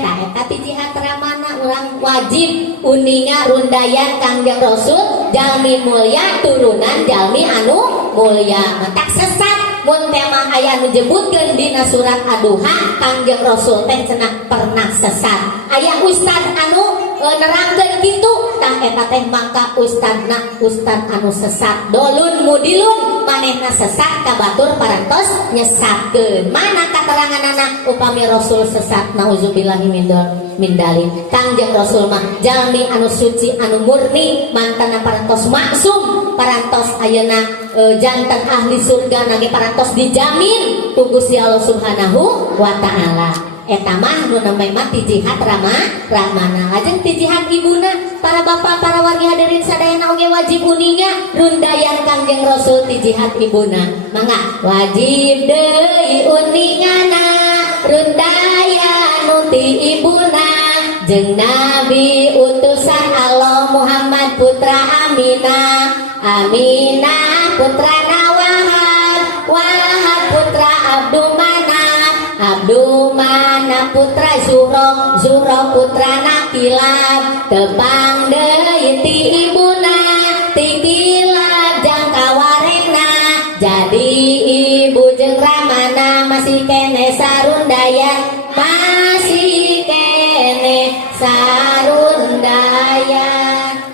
tah eta ti jihad ramana urang wajib uninga rundayan Kangjeng Rasul jalmi mulya turunan jalmi anu mulya matak sesat mun tema aya nu jebutkeun dina surat Ad-Duha Kangjeng Rasul teh cenah pernah sesat. Aya ustad anu nerangkeun kitu tah eta teh mangka ustad anu sesat dolun mudilun manehna sesat kabatur parantos nyesatkeun. Mana kateranganana upami Rasul sesat nauzubillahi min dalik. Kangjeng Rasul mah jalmi anu suci anu murni mantana parantos maksum parantos ayeuna jantan ahli surga nage parantos dijamin ku Gusti Allah Subhanahu wa taala. Eta mah nu namanya mah ti jihad ramana lajeng ti jihad ibuna. Para bapak, para wargi hadirin sadayana oge wajib uninga rundayan Kangjeng Rasul ti jihad ibuna. Mangga wajib deui uningana rundayan nu ti ibuna jeung Nabi utusan Allah Muhammad putra Aminah putra Wahab putra Abdul Manaf putra Zuhro putra Kilab tepang deui ti ibuna ti Kilab jang kawarena jadi ibu jeung ramana masih kene sarundayan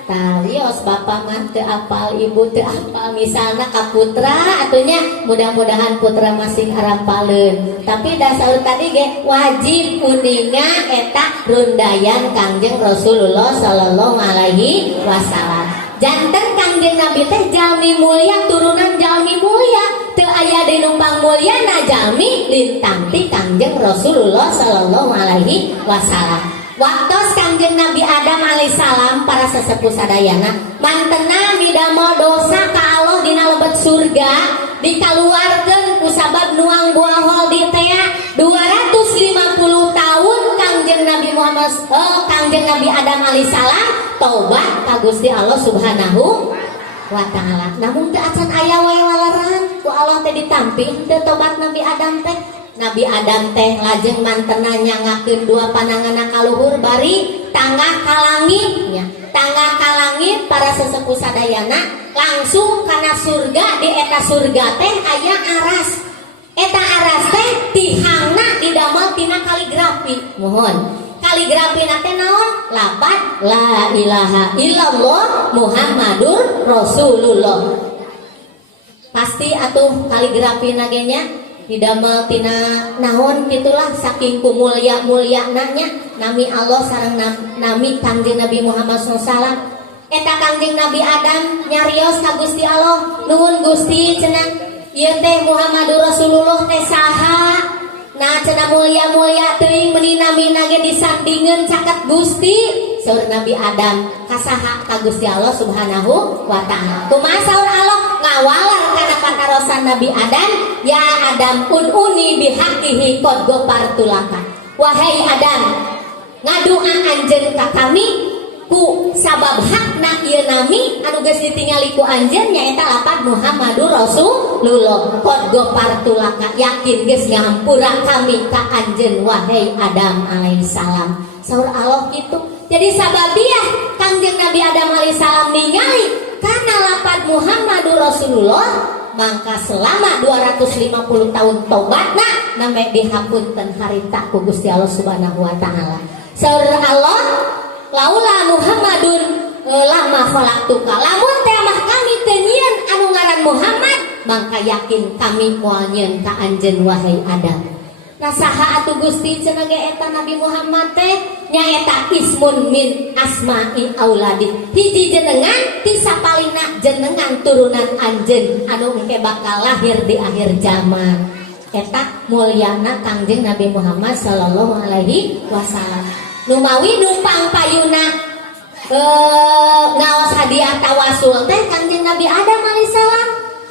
talios bapak mah teu apal ibu teu apal misalna ka putra atunya mudah-mudahan putra masih arapaleun tapi dasar tadi ge wajib kuninga eta rundayan Kangjeng Rasulullah sallallahu alaihi wasallam. Janten Kangjeng Nabi teh jalmi mulia turunan jalmi mulia teu aya di numpang mulia na jalmi lintang ti Kangjeng Rasulullah sallallahu alaihi wasallam. Waktos Kangjeng Nabi Adam alaihissalam para sesepuh sadayana mantena midamel dosa ka Allah dina lebet surga dikaluarkeun ku sabab nuang buah hol di tea 250 tahun Kangjeng Nabi Kangjeng Nabi Adam alaihissalam tobat ka Gusti Allah subhanahu wa ta'ala. Namun teu acan aya wae walaran ku Allah teh ditampi teu tobat Nabi Adam teh. Nabi Adam teh lajeng mantena nyangakeun dua pananganna ka luhur bari tangah ka langit nya. Tangah ka langit para sesepuh sadayana langsung kana surga di eta surga teh aya aras. Eta aras teh tihangna didamel tina kaligrafi. Mohon. Kaligrafi teh naon? Lapat la ilaha illallah Muhammadur Rasulullah. Pasti atuh kaligrafi nagenya didamel tina naon gitulah saking kumulya nanya nami Allah sareng nami Kangjeng Nabi Muhammad SAW. Eta Kangjeng Nabi Adam nyarios ka Gusti Allah nuhun Gusti cenah ieu teh Muhammadur Rasulullah teh saha nah cenah mulya teuing meuni nami nage disandingeun caket Gusti saur Nabi Adam kasaha ka Gusti Allah subhanahu wa ta'ala. Kumaha saur Allah ngawalar kana patarosan Nabi Adam, ya Adam ununi bihaqihi qad ghafartu laka. Wahai Adam, ngadua anjeun ka kami ku sabab hakna ieu nami anu geus ditingali ku anjeun nyaeta lapat Muhammadur Rasulullah. Qad ghafartu laka, yakin geus ngahampura kami ka anjeun wahai Adam alaihissalam. Saur Allah kitu. Jadi sababiah Kangjeng Nabi Adam alaihissalam ningali karena lapat Muhammadur Rasulullah maka selama 250 tahun tobatna name dihapunten harita ku Gusti Allah subhanahu wa ta'ala. Saur Allah laula Muhammadun lama khalaqtuka lamun teh mah kami teu nyieun anu ngaran Muhammad maka yakin kami moal nyieun ka anjeun wahai Adam. Nah saha atuh Gusti cenah ge eta Nabi Muhammad teh nyaeta ismun min asma'i auladi. Hiji jenengan ti sapalina jenengan turunan anjeun anu engke bakal lahir di akhir zaman. Eta mulyana Kangjeng Nabi Muhammad sallallahu alaihi wasallam. Numawi numpang payuna ngaos hadiah tawasul teh Kangjeng Nabi Adam alaihissalam.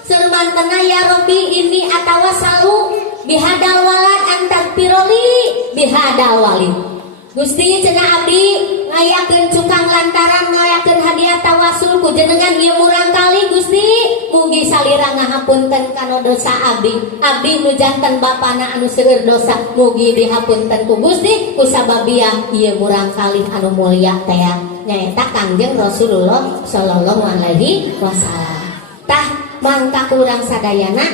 Sermantena ya Rabbi ini atawasalu bihadal walad antar piroli bihadal walid. Gusti cenah abdi ngayakeun cukang lantaran ngayakeun hadiah tawasul ku jenengan ieu murang kali Gusti mugi salira ngahapunten kana dosa abdi. Abdi nu janten bapana anu seueur dosa mugi dihapunten ku Gusti ku sababiah ieu murang kali anu mulya teh nyaeta Kangjeng Rasulullah sallallahu alaihi wasallam. Tah mangka kurang sadayana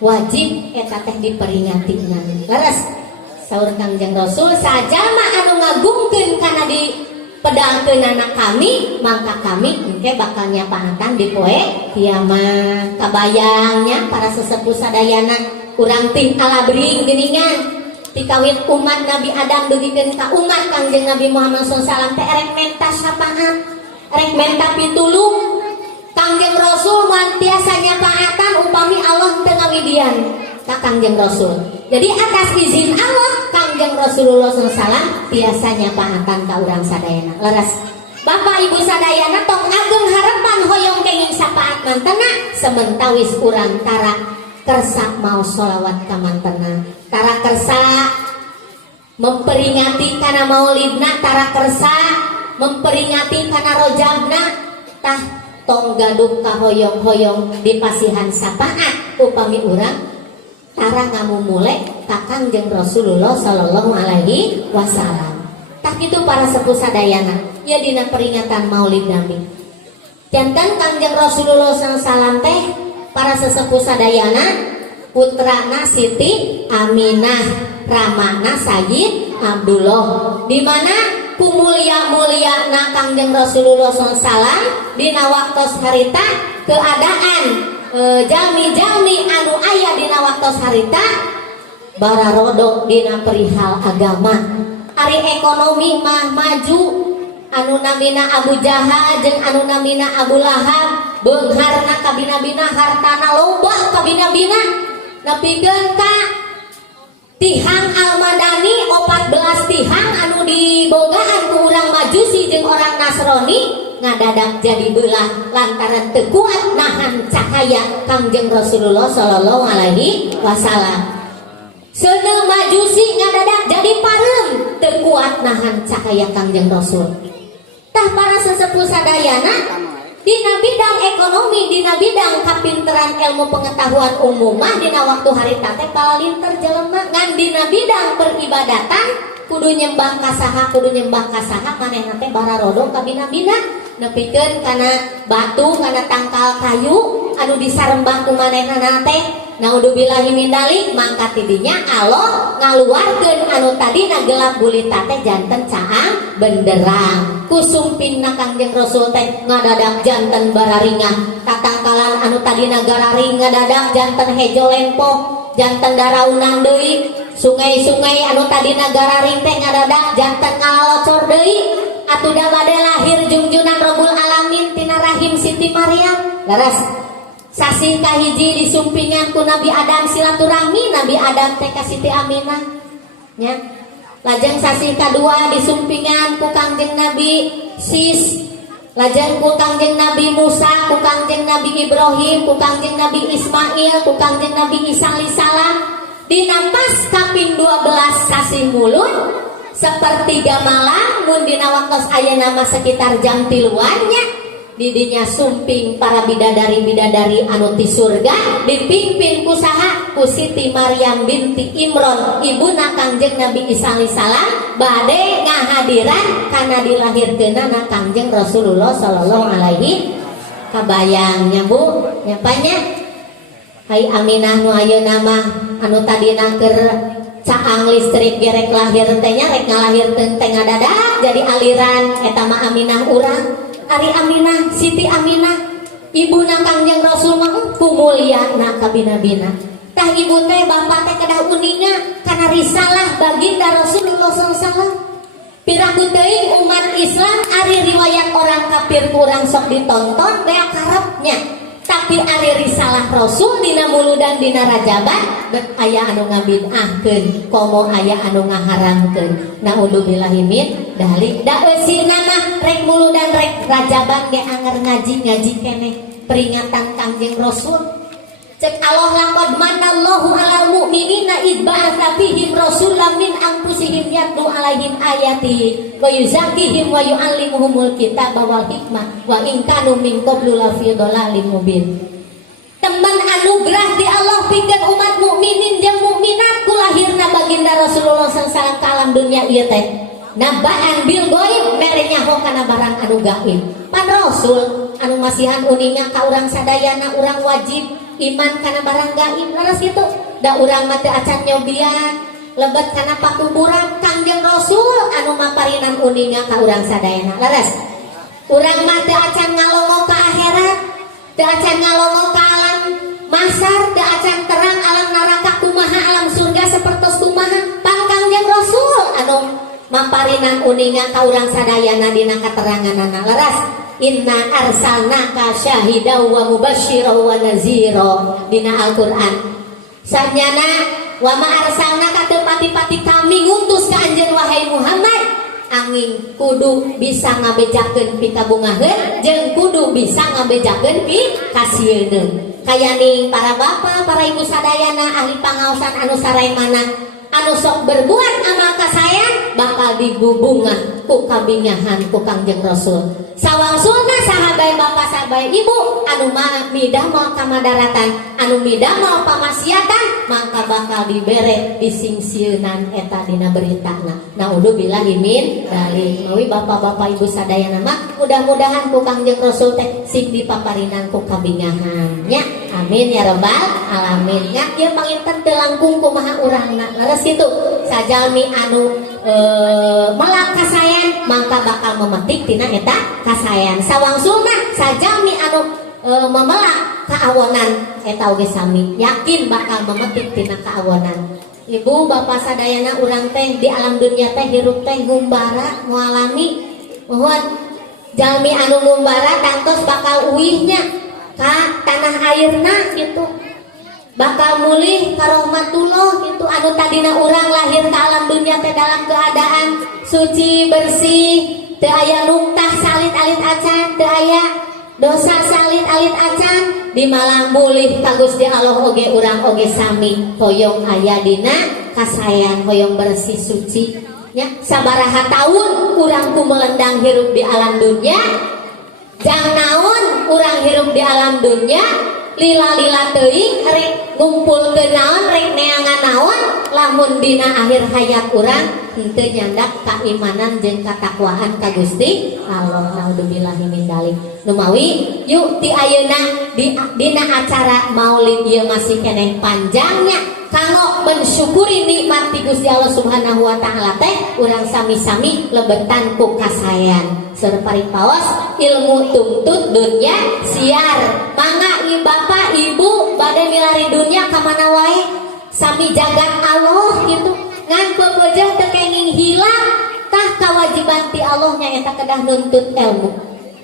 wajib eta teh diperingatina. Leres saur Kangjeng Rasul sajama anu ngagungkeun kana di pedangkeun anak kami maka kami engke bakal nyapaatan di poe kiamat. Kabayangnya para sesepuh sadayana urang ting alabring geuningan tikawit umat Nabi Adam dugikeun ka umat Kangjeng Nabi Muhammad SAW teh rek menta syafaat rek menta pitulung. Kangjeng Rasul mantiasa nyapaatan upami Allah teu ngawidian ka Kangjeng Rasul. Jadi atas izin Allah Kangjeng Rasulullah SAW tiasa nyapaatan ka urang sadayana. Leres Bapak Ibu sadayana tong ageng harapan hoyong kenging sapaat mantena sementawis urang tara kersa mau sholawat ka mantena tara kersa memperingati kana maulidna tara kersa memperingati kana rojabna tah tong gaduh ka hoyong-hoyong di pasihan sapaat upami urang tara ngamumule ka Kangjeng Rasulullah sallallahu alaihi wasallam. Tak kitu para sepuh sadayana ya dina peringatan Maulid Nabi. Janten Kangjeng Rasulullah sallallahu alaihi wasallam teh para sesepuh sadayana putrana Siti Aminah, ramana Sayyid Abdullah. Di mana kumulia-mulia na Kangjeng Rasulullah SAW dina waktos harita keadaan jalmi-jalmi anu aya dina waktos harita bararodo dina perihal agama. Ari ekonomi mah maju, anu namina Abu Jahal jeung anu namina Abu Lahab beungharna kabina-bina hartana loba kabina-bina nepikeun ka tihang Al-Madani 14 tihang anu dibogaan ku urang Majusi jeung orang Nasrani ngadadak jadi belah lantaran teu kuat nahan cahaya Kangjeng Rasulullah sallallahu alaihi wasallam. Seuneu Majusi ngadadak jadi pareum teu kuat nahan cahaya Kangjeng Rasul. Tah para sesepuh sadayana dina bidang ekonomi, dina bidang kapinteran ilmu pengetahuan umum mah dina waktu harita teh palalinter jelema ngan dina bidang peribadatan kudu nyembah ka saha manehna teh bararodo ka bina-bina nepikeun kana batu kana tangkal kayu anu disarembah ku manehna teh naudzubillahi min dzalik mangka tidinya Allah ngaluarkeun anu tadina gelap gulita teh janten caang benderang kusumpinna Kangjeng Rasul teh ngadadak janten bararingah tatangkalan anu tadina gararing ngadadak janten hejo lempok janten daraunan deui sungai-sungai anu tadina gararing teh ngadadak janten ngalocor deui atuda bade lahir junjunan Rabbul Alamin tina rahim Siti Maryam laras sasi kahiji disumpingan ku Nabi Adam silaturahmi Nabi Adam teh ka Siti Aminah nya lajeng sasi kadua disumpingan ku Kangjeng Nabi Sis lajeng ku Kangjeng Nabi Musa ku Kangjeng Nabi Ibrahim ku Kangjeng Nabi Ismail ku Kangjeng Nabi Isa alaihissalam dina pas kaping 12 sasi mulun sepertiga malam mun dina waktos aya nama sekitar jam 3-an nya didinya sumping para bidadari-bidadari anu ti surga dipimpin ku saha ku Siti Maryam binti Imron ibuna Kangjeng Nabi Isa alaihissalam bade ngahadiran kana dilahirkeunana Kangjeng Rasulullah sallallahu alaihi kabayangnya Bu nyapanya hai Aminah nu ayeuna mah anu tadina keur caang listrik gerek lahir teh nya rek ngalahirkeun teh ngadadak jadi aliran eta mah Aminah urang Ari Aminah, Siti Aminah, ibuna Kangjeng Rasul mah kumuliana kabina-bina. Tah ibu teh bapak teh kedah uninya kana risalah baginda Rasulullah SAW. Piraku teuing umat Islam ari riwayat orang kafir kurang sok ditonton beak karepnya. Tapi ari risalah Rasul dina muludan dina rajaban aya anu ngabid'ahkeun komo aya anu ngaharamkeun naudzubillahi min dzalik da eusina mah rek muludan rek rajaban ge anger ngaji keneh peringatan Kangjeng Rasul cek Allah laqad manallahu alal mu'minina id ba'atsa fihim rasulan min anfusihim yatlu alaihim ayati wa yuzakkihim wa yu'allimuhumul kitaba wal hikmah wa in kanu min qablu lafi dhalalin mubin. Teman anugerah di Allah pikeun umat mukminin jeung mukminat ku lahirna baginda Rasulullah sallallahu ka alam dunya ieu teh nabaan bil ghaib mere nyaho kana barang anu gaib. Pan Rasul anu masihan uninya ka urang sadayana urang wajib iman kana barang gaib laras gitu da urang mah teu acan nyobian lebet kana pakuburan Kangjeng Rasul anu maparinan uninya ka urang sadayana laras urang mah teu acan ngalongo ka akhirat teu acan ngalongo ka alam masar teu acan terang alam neraka kumaha alam surga sapertos kumaha pan Kangjeng Rasul anu maparinan uninya ka urang sadayana dina kateranganana laras inna arsalnaka syahidaw wa mubasyiraw wa nazira dina Al-Qur'an sanyana wa ma arsalnaka teu pati-pati kami ngutus ka anjeun wahai Muhammad angin kudu bisa ngabejakeun pitabungaheun jeung kudu bisa ngabejakeun pi kasieun kayaning para bapak para ibu sadayana ahli pangaosan anu saraemana anu sok berbuat amal kasayang bakal digubungah ku kabingahan ku Kangjeng Rasul sawangsulna sahabat bapak sahabat ibu anu midamel kamadaratan anu midamel pamaksiatan maka bakal dibere disingsieunan eta dina beritana naudzubillahi min dzalik mawi bapak-bapak ibu sadayana mah mudah-mudahan ku Kangjeng Rasul teh sing dipaparinan ku kabingahan nya amin ya rabbal alamin nya ieu panginten teu langkung kumaha urangna laras kitu sajalmi anu melak kasayang mangka bakal memetik tina eta kasayan sawangsulna sajami anu memelak kaawonan eta oge sami yakin bakal memetik tina kaawonan. Ibu bapak sadayana urang teh di alam dunia teh hirup teh ngumbara ngalami mohon jalmi anu ngumbara tangtos bakal uihnya ka tanah airna gitu, bakal mulih karahmatullah gitu anu tadina urang lahir ke alam dunia teh dalam keadaan suci bersih, teu aya nuktah salit alit acan, teu aya dosa salit alit acan, di malang mulih ka Gusti Allah oge urang oge sami hoyong aya dina kasayan hoyong bersih suci nya. Sabaraha taun urang kumelendang hirup di alam dunia, jang naon urang hirup di alam dunia lila-lila teuing rek ngumpulkeun naon rek neangan naon lamun dina akhir hayat urang henteu nyandak keimanan jeung katakwaan ka Gusti Allah. Naudzubillahi min dzalik. Numawi yuk ti ayeuna dina acara maulid ieu masih keneh panjangnya kanggo mensyukuri nikmat ti Gusti Allah Subhanahu wa taala teh urang sami-sami lebetan ku kasayan seur paring paos ilmu tuntut dunya siar. Mangga bapak ibu bade milari dunya ka mana wae sami jagat Allah gitu ngan peupeujeuh teu kenging hilang tah kawajiban ti Allah nya eta kedah nuntut ilmu.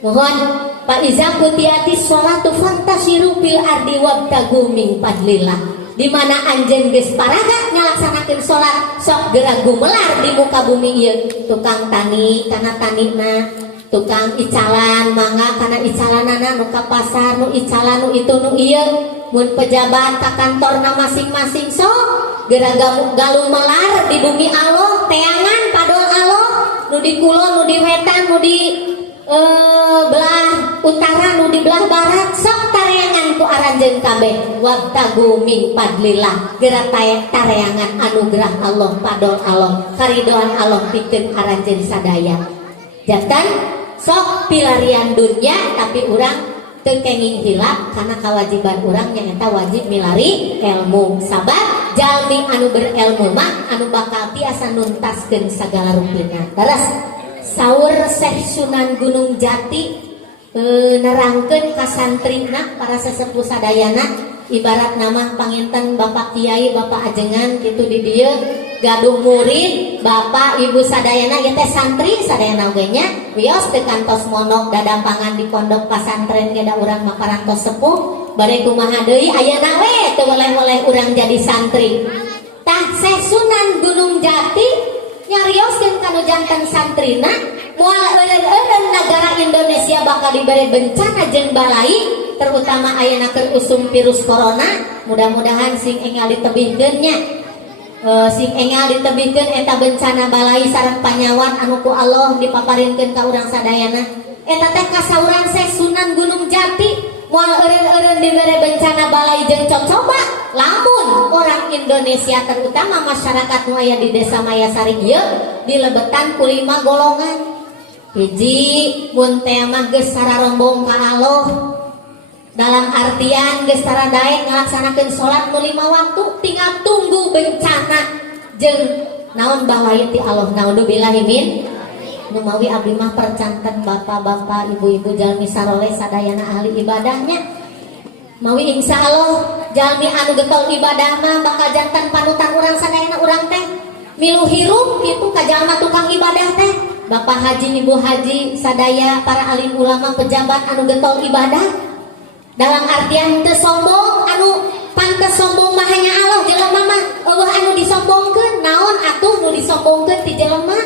Mohon Pak Iza kutiati sholatu fantasiru fil ardi wabtagu min fadlillah. Di mana anjeun geus paraga ngalaksanakeun salat sok geura gumelar di muka bumi ieu. Tukang tani kana tanina, tukang icalan mangga kana icalanana nu ka pasar nu icalan nu itu nu ieu. Mun pejabat ka kantorna masing-masing sok geura galumelar di bumi Allah teangan padol Allah nu di kulon nu di wetan nu di belah utara nu di belah barat sok tareangan ku aranjeun kabeh wabtagu min fadlillah geura tareangan anugerah Allah padol Allah karidoan Allah pikeun aranjeun sadaya. Jantan sok pilarian dunya tapi urang teu kenging hilap karena kewajiban urang nyaeta wajib milari ilmu. Sabab jalmi anu berilmu mah anu bakal tiasa nuntaskeun sagala rupina. Terus saur Syekh Sunan Gunung Jati nerangkeun ka santrina para sesepuh sadayana ibarat nama panginten bapak kiai bapak ajengan gitu di dieu gaduh murid bapak ibu sadayana ieu teh santri sadayana oge nya wios teu kantos monok dadampangan di pondok pasantren ge da urang mah parantos sepuh bade kumaha deui ayeuna we teu oleh-oleh urang jadi santri. Tah Syekh Sunan Gunung Jati nyarioskeun kanu janten santrina moal eureun nagara Indonesia bakal dibere bencana jeung balai terutama ayeuna keur usum virus corona. Mudah-mudahan sing enggal ditebihkeun nya sing enggal ditebihkeun eta bencana balai sareng panyawat anu ku Allah dipaparinkeun ka urang sadayana eta teh kasaurang Syekh Sunan Gunung Jati moal eureun dibere bencana balai jeung cocoba lamun orang Indonesia terutama masyarakat nu aya di Desa Mayasari ieu dilebetan ku 5 golongan. Hiji mun teh mah geus sararombong ka Allah dalam artian geus tara daek ngalaksanakeun salat nu 5 waktu tinggal tunggu bencana jeung naon balai ti Allah. Naudzubillahi min numawi abdi mah percanten bapak-bapak ibu-ibu jalmi saroleh sadayana ahli ibadahnya mawi insya Allah jalmi anu getol ibadah mah bakal jantan panutan urang sadayana urang teh milu hirup itu ka jalma tukang ibadah teh bapak haji ibu haji sadaya para alim ulama pejabat anu getol ibadah dalam artian teu sombong anu pantes sombong mah hanya Allah jelema mah eueuh anu disombongkeun naon atuh nu disombongkeun ti jelema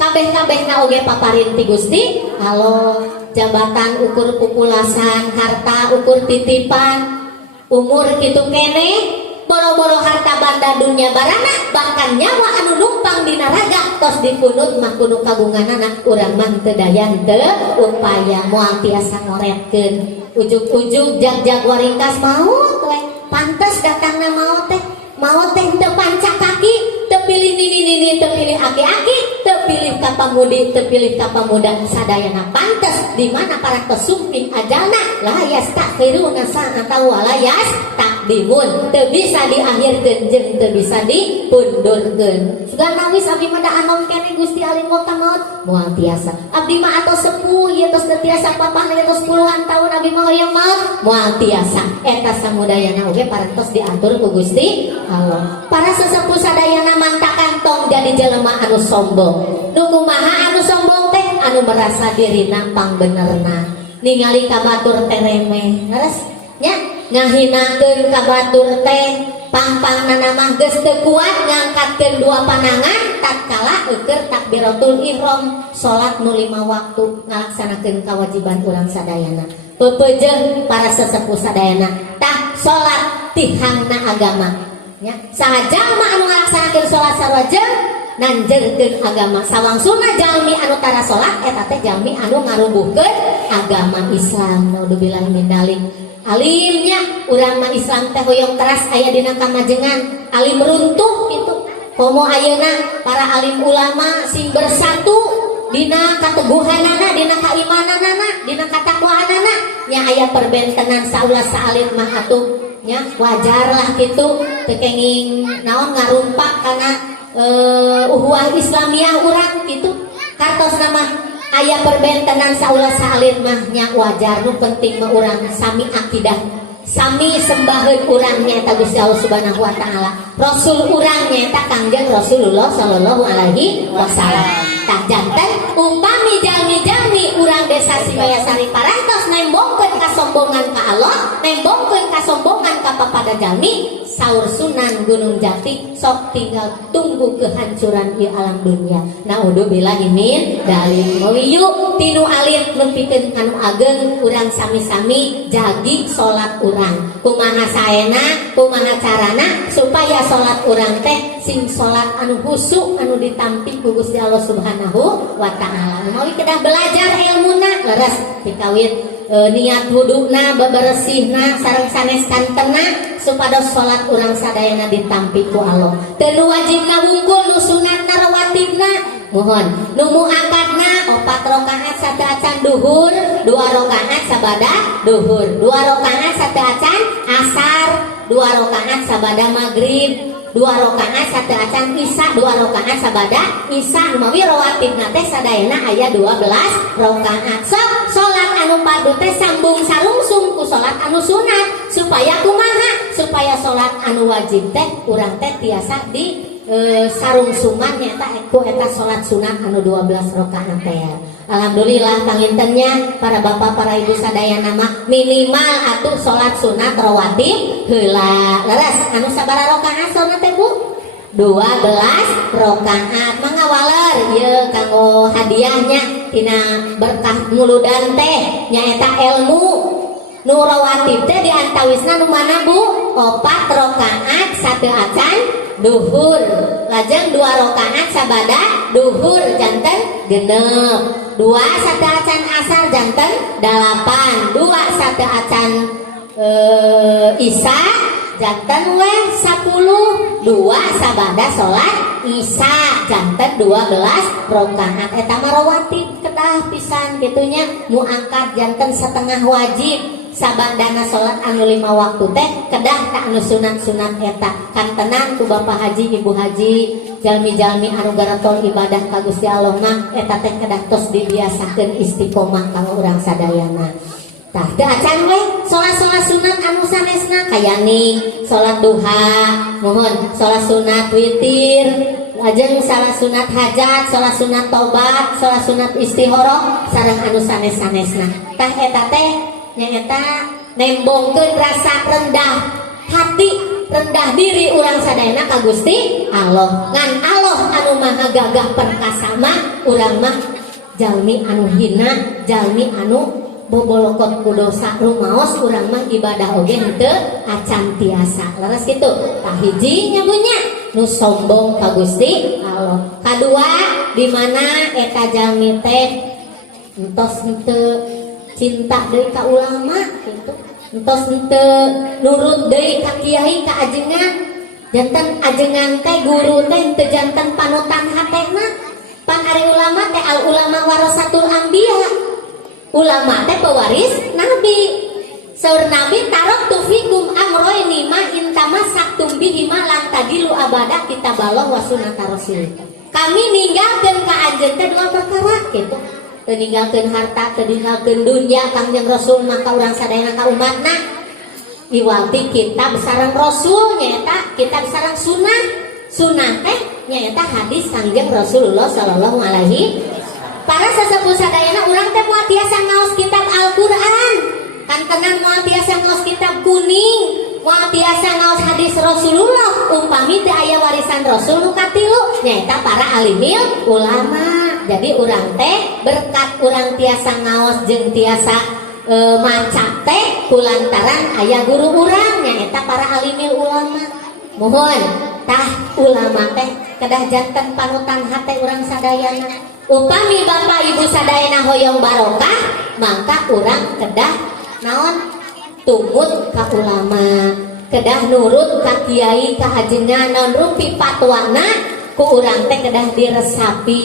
kabeh-kabehna oge paparin ti Gusti Allah. Jabatan ukur pupulasan harta ukur titipan umur kitu kene boro-boro harta banda dunia barana bahkan nyawa anu numpang dina raga tos dipunut mah kudu kagunganana urang mah teu dayan teu upaya moal tiasa ngoretkeun ujug-ujug jag-jag waringkas maot we pantes datangna maot teh teu pancak kaki teu pilih nini teu pilih aki-aki teu pilih ka pamudi teu pilih ka pamuda sadayana pantes di mana para tesumping ajalna la yastakhiruna sa'ata wa la yastaqdimun dimun teu bisa diakhirkeun jeung teu bisa dipundurkeun. Sugana wis abdi mah da anom keneh Gusti alim wota maot moal tiasa. Abdi mah atos sepuh ieu tos teu tiasa papah tos puluhan tahun abdi mah hoyong maot moal tiasa. Eta samudayana oge parantos diatur ku Gusti Allah. Para sesepuh sadayana mangta kantong jadi jelema anu sombong. Nu kumaha anu sombong teh anu merasa dirina pangbenerna. Ningali ka batur teh remeh. Leres nya ngahinakeun ka batur teh pang-pangna mah geus teu kuat ngangkatkeun dua panangan tatkala eukeur takbiratul ihram salat nu 5 waktu ngalaksanakeun kewajiban urang sadayana. Peupeujeuh para sesepuh sadayana tah salat tihangna agama nya saha jalma anu ngalaksanakeun salat sarua jeung nanjengkeun agama sawangsuna jalmi anu tara salat eta teh jalmi anu ngarubuhkeun agama Islam. Naudzubillah min dzalik. Alimnya urang mah Islam teh hoyong teras aya dina kamajengan alim runtuh kitu. Komo ayeuna para alim ulama sing bersatu dina kateguhanana, dina kaimananana, dina katakwaanana nya aya perbentenan saulah saalim mah atuh nya wajar lah kitu teu kenging naon ngarumpak kana uhuah Islamiyah urang gitu. Kartos nama aya perbentenan saulah salin mah nya wajar. Nu penting mah urang sami akidah, sami sembaheun urang nyaeta Gusti Allah Subhanahu wa taala. Rasul urang nyaeta Kangjeng Rasulullah sallallahu alaihi wasallam. Tah janten upami jalmi-jalmi urang desa Sibayasari parantos nembongkeun kasombongan ka Allah, nembongkeun kasombongan ka papada jalmi, saur Sunan Gunung Jati sok tinggal tunggu kehancuran di alam dunia. Naudzubillah min dzalik. Mawiyu tinu alit nepikeun anu ageng urang sami-sami jagi salat urang. Kumaha saena, kumaha carana supaya salat urang teh sing salat anu husuk anu ditampi ku Gusti Allah Subhanahu wa taala. Mawi kedah belajar ilmuna leres dikawin niat wuduna bebersihna sareng sanes kantena supados salat urang sadayana ditampi ku Allah. Teu nu wajibna wungkul nu sunatna rawatibna mohon. Nu muakadna 4 rakaat sateu acan duhur, 2 rakaat sabada duhur, 2 rakaat sateu acan asar, 2 rakaat sabada maghrib, 2 rakaat sateu acan isya, 2 rakaat sabada isya. Mawi rawatibna teh sadayana aya 12 rakaat. Sok salat anu fardu teh sambung salungsung ku salat anu sunat supaya kumaha? Supaya salat anu wajib teh urang teh tiasa di sarungsungan nyata ku eta salat sunat anu 12 rakaat teh. Alhamdulillah pangintennya para bapak para ibu sadayana mah minimal atuh salat sunat rawatib heula. Leres anu sabaraha rakaat sunat teh Bu? 12 rakaat. Mangga waler ieu kanggo hadiahnya tina berkah muludan teh nyaeta ilmu. Nu rawatib teh diantawisna nu mana Bu? 4 rakaat sateu acan duhur, lajeng 2 rakaat sabada duhur janten genep, 2 sateu acan asar janten 8, 2 sateu acan isya janten we 10, 2 sabada salat isya janten 12 rakaat. Eta mah rawatib kedah pisan kitunya muangkat janten setengah wajib. Sabandana salat anu 5 waktu teh kedah tak anu sunat-sunat eta kantenan ku bapak haji ibu haji jalmi-jalmi anu garatol ibadah ka Gusti Allah mah eta teh kedah tos dibiasakeun istiqomah kanggo urang sadayana. Tah teu acan we salat-salat sunat anu sanesna kayani salat duha, mohon salat sunat witir, lajeng salat sunat hajat, salat sunat tobat, salat sunat istihoroh sareng anu sanes-sanesna. Tah eta teh nyaeta nembongkeun rasa rendah hati, rendah diri urang sadayana ka Gusti Allah. Ngan Allah anu maha gagah perkasa mah urang mah jalmi anu hina, jalmi anu bobolokot ku dosa rumaos urang mah ibadah oge henteu acan tiasa. Leres kitu. Tah hiji nya bunya nu sombong ka Gusti Allah. Kadua di mana eta jalmi teh entos henteu cinta deui ka ulama gitu, entos henteu nurut deui ka kiai ka ajengan, janten ajengan teh guru teh teu janten panutan hatena. Pan ari ulama teh al ulama warasatul anbiya, ulama teh pewaris nabi. Saur Nabi tarok tufikum amroini ma intama saktum bihima lan tadilu abada kita balong wasunata rasul. Kami ninggalkeun ka anjeun teh dua perkara kitu. Teu ninggalkeun harta, teu ninggalkeun dunya Kangjeng Rasul maka urang sadayana ka umatna. Iwalti kitab sareng Rasul nyaeta kitab sareng sunnah. Sunnah teh nyaeta hadis Kangjeng Rasulullah sallallahu alaihi. Para sesepuh sadayana urang teh moal tiasa ngaos kitab Al-Qur'an. Kan tenan moal tiasa ngaos kitab kuning, moal tiasa ngaos hadis Rasulullah. Upami teu aya warisan Rasul nu katilu nyaeta para alimil ulama. Jadi urang teh berkat urang tiasa ngaos jeung tiasa maca teh kulantaran aya guru urang nyaeta para alimil ulama. Mohon tah ulama teh kedah janten panutan hate urang sadayana. Upami bapak ibu sadayana hoyong barokah maka urang kedah naon tumut ka ulama, kedah nurut ka kiai ka ajengan naon rupi fatwana ku urang teh kedah diresapi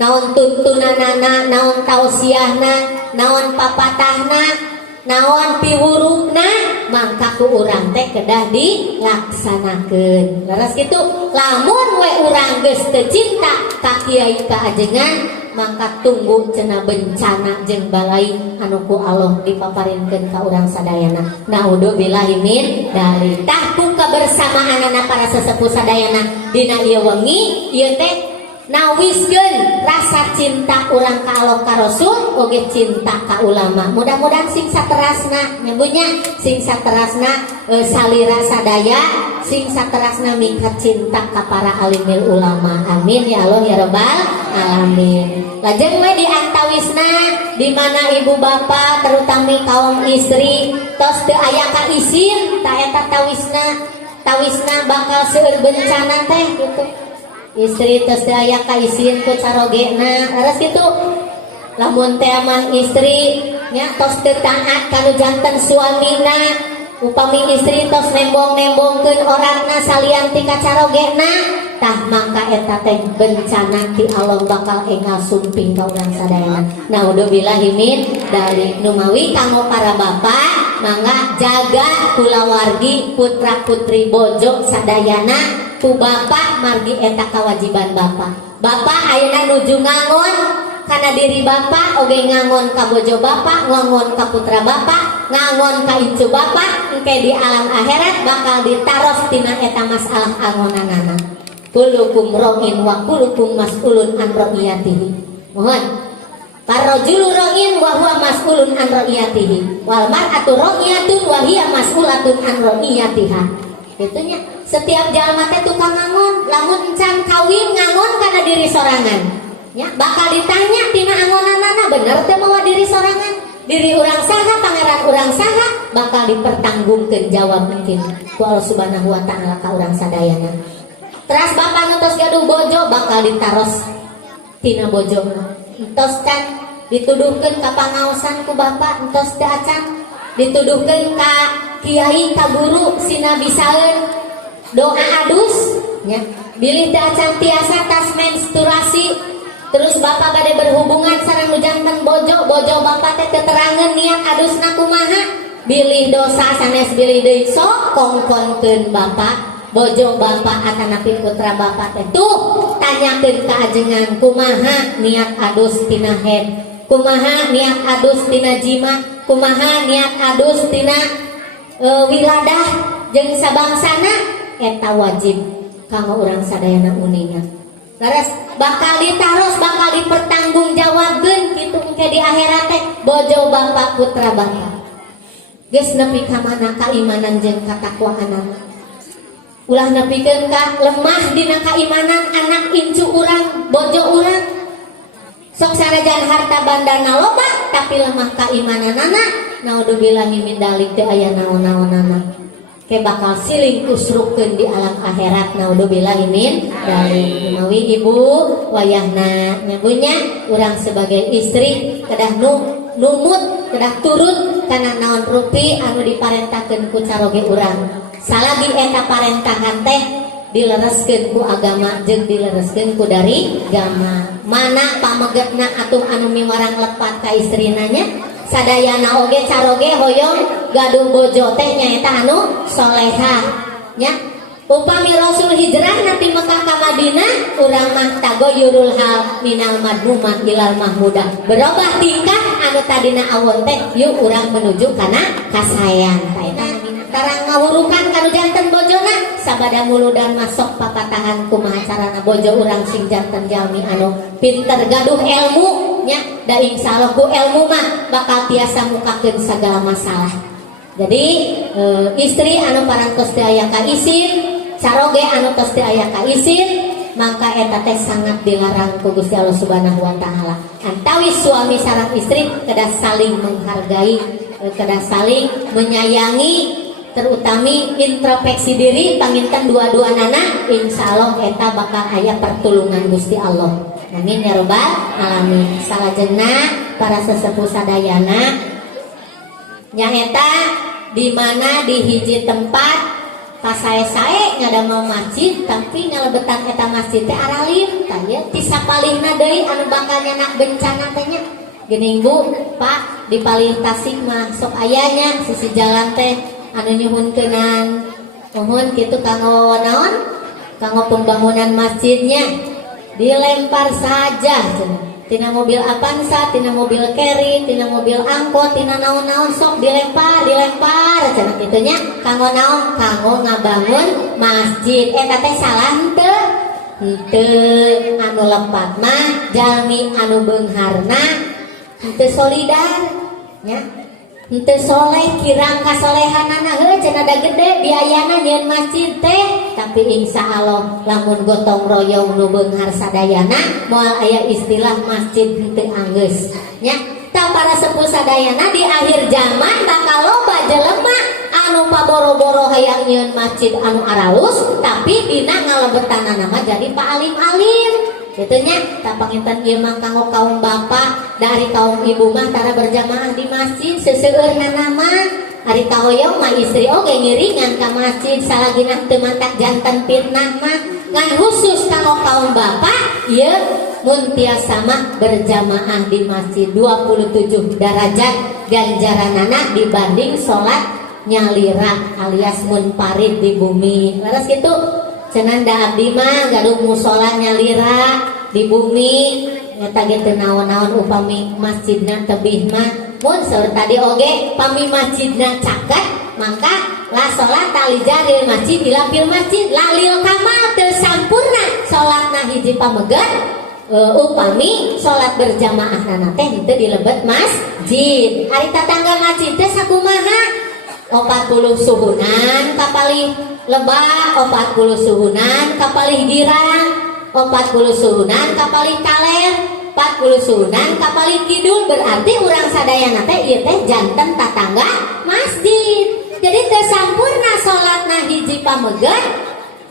naon tuntunanana, naon tausiahna, naon papatahna, naon piwurukna mangka ku urang teh kedah dilaksanakeun. Leres kitu lamun we urang geus teu cinta ka kiai ka ajengan maka tunggu cenah bencana jeung balai anu ku Allah dipaparinkeun ka urang sadayana. Naudzubillahi min dzalik. Tah ku kebersamaanana para sesepuh sadayana dina ieu wengi ieu teh nawiskeun rasa cinta urang ka Allah ka Rasul oge cinta ka ulama. Mudah-mudahan sing saterasna nyebutnya sing saterasna salira sadaya, sing saterasna mingkat cinta ka para alimil ulama. Amin ya Allah ya rabbal alamin. Lajeng we di antawisna di mana ibu bapak terutama kaum istri tos teu aya ka isin ta eta tawisna bakal seueur bencana teh gitu. Istri tos teu aya ka isin ku carogena leres kitu. Lamun teh mah istri nya tos teu taat kanu janten suamina, upami istri tos nembong-nembongkeun orangna salian ti ka carogena, tah mangka eta teh bencana ti Allah bakal enggal sumping ka urang sadayana. Naudzubillahi min dzalik. Numawi kanggo para bapak mangga jaga kulawargi putra putri bojo sadayana. Ku bapak margi eta kewajiban bapak. Bapak ayeuna nuju ngangon kana diri bapak oge ngangon ka bojo bapak, ngangon ka putra bapak, ngangon ka icu bapak, engke di alam akhirat bakal ditaros tina eta masalah angonanana. Kulukum ra'in wa kulukum mas'ulun an ra'iyatihi. Mohon parrajulu ra'in wa huwa mas'ulun an ra'iyatihi wal mar'atu ra'iyatun wa hiya mas'ulatun an ra'iyatiha. Itunya setiap jalma teh tukang ngangon, lamun encan kawin ngangon kana diri sorangan. Ya, bakal ditanya tina angonanana bener teh mawa diri sorangan. Diri urang saha, pangeran urang saha, bakal dipertanggungan jawab mungkin ku Allah Subhanahu wa taala ka urang sadayana. Teras bapak ngetos gaduh bojo bakal ditaros tina bojo. Entos can dituduhkeun ka pangaosan ku bapak, entos teu acan dituduhkeun ka kiai ka guru sina bisaeun doa adus nya bilih teu acan tiasa tas menstruasi terus bapak bade berhubungan sareng nu janten bojo bapak teh teu terangeun niat adusna kumaha bilih dosa sanes bilih deui sok kongkonkeun bapak bojo bapak atanapi putra bapak teh tuh tanyakeun ka ajengan kumaha niat adus tina head, kumaha niat adus tina jima, kumaha niat adus tina wiladah jeung sabangsana eta wajib kanggo urang sadayana uningan. Laras bakal ditaros, bakal dipertanggungjawabkeun kitu engke di akhirat teh bojo bapak putra bapak. Geus nepi ka mana kaimanan jeung katakwaan. Ulah nepikeun ka lemah dina kaimanan anak incu urang, bojo urang. Sok sarajan harta bandana loba tapi lemah kaimananana, naudzubillahi min dzalik teu aya naon-naonana. Ke bakal siling kusrukeun di alam akhirat. Naudzubillahi min dzalik. Menawi ibu wayahna nyabunya urang sebagai istri kedah numut kedah turut kana naon rupi anu diparentakeun ku caroge urang. Salagi eta parentahan teh dilereskeun ku agama jeung dilereskeun ku dari agama. Mana pamegetna atuh anu miwarang lepat ka istrinanya sadayana oge caroge hoyong gaduh bojo teh nyaeta anu solehah nya. Upami Rasul hijrah nanti Mekah ka Madinah, urang mah tagoyurul hal minal madmumah ilal mahmudah. Berubah tingkah anu tadina awon teh yuk urang menuju kana kasayang. Tarang ngawurukan kanu janten bojona sabada muludan masuk papatahan kumaha carana bojo urang sing janten jalmi anu pinter gaduh ilmu nya. Da insyaallah ku ilmu mah bakal tiasa mukakeun sagala masalah. Jadi istri anu parantos teu aya ka isin, caroge anu tos teu aya ka isin, mangka eta teh sangat dilarang ku Gusti Allah Subhanahu wa taala. Antawis suami sareng istri kedah saling menghargai, kedah saling menyayangi, terutami introspeksi diri panginten dua-duanana, insyaallah eta bakal aya pertulungan Gusti Allah. Amin ya rabbal alamin. Salajengna para sesepuh sadayana nyaeta di mana di hiji tempat kasae-sae ngadamel masjid tapi ngalebetan eta masjid teh aralim tanya tisapalihna deui anu bakal nyanak bencana teh nya. Geuning Bu, Pak, di palih Tasik mah sok ayanya sisi jalan teh anu nyuhunkeunnan mohon kitu kanggo naon? Kanggo pembangunan masjidnya dilempar saja cenah. Tina mobil Avanza, tina mobil Carry, tina mobil angkot, tina naon-naon sok dilempar cenah kitu nya. Kanggo naon? Kanggo ngabangun masjid. Eta teh salah henteu? Henteu. Anu lepat mah jalmi anu beungharna henteu solidar nya. Henteu soleh kirang kasolehanana heuh cenah da gede biayana nyieun masjid teh. Tapi insyaallah lamun gotong royong nu beunghar sadayana moal aya istilah masjid henteu anggeus nya. Ta para sepuh sadayana di akhir zaman bakal loba jelema anu paboro-boro hayang nyieun masjid anu aralus tapi dina ngalebetanana mah jadi paalim-alim. Itunya tak panginten ieu mah kanggo kaum bapak dari kaum ibu mah tara berjamaah di masjid seseueurna mah ari kahoyong mah istri oge ngiringan ka masjid salagina teu mantak janten fitnah mah ngan khusus kanggo kaum bapak ieu mun tiasa mah berjamaah di masjid 27 derajat ganjaranana dibanding salat nyalira alias munfarid di bumi. Laras kitu cenah da abdi mah gaduh mushola nyalira di bumi eta ge teu naon-naon upami masjidna tebih mah mun saur tadi oge pami masjidna caket maka la salat tali jaril masjid dilapil masjid lalil kamal teu sampurna salatna hiji pameget upami salat berjamaah teh henteu dilebet masjid. Ari tatangga masjid teh sakumaha? 40 suhunan kapalih lebah, 40 suhunan kapalih girang, 40 suhunan kapalih kaler, 40 suhunan kapalih kidul. Berarti urang sadayana teh ieu teh janten tatangga masjid. Jadi teu sampurna salatna hiji pameget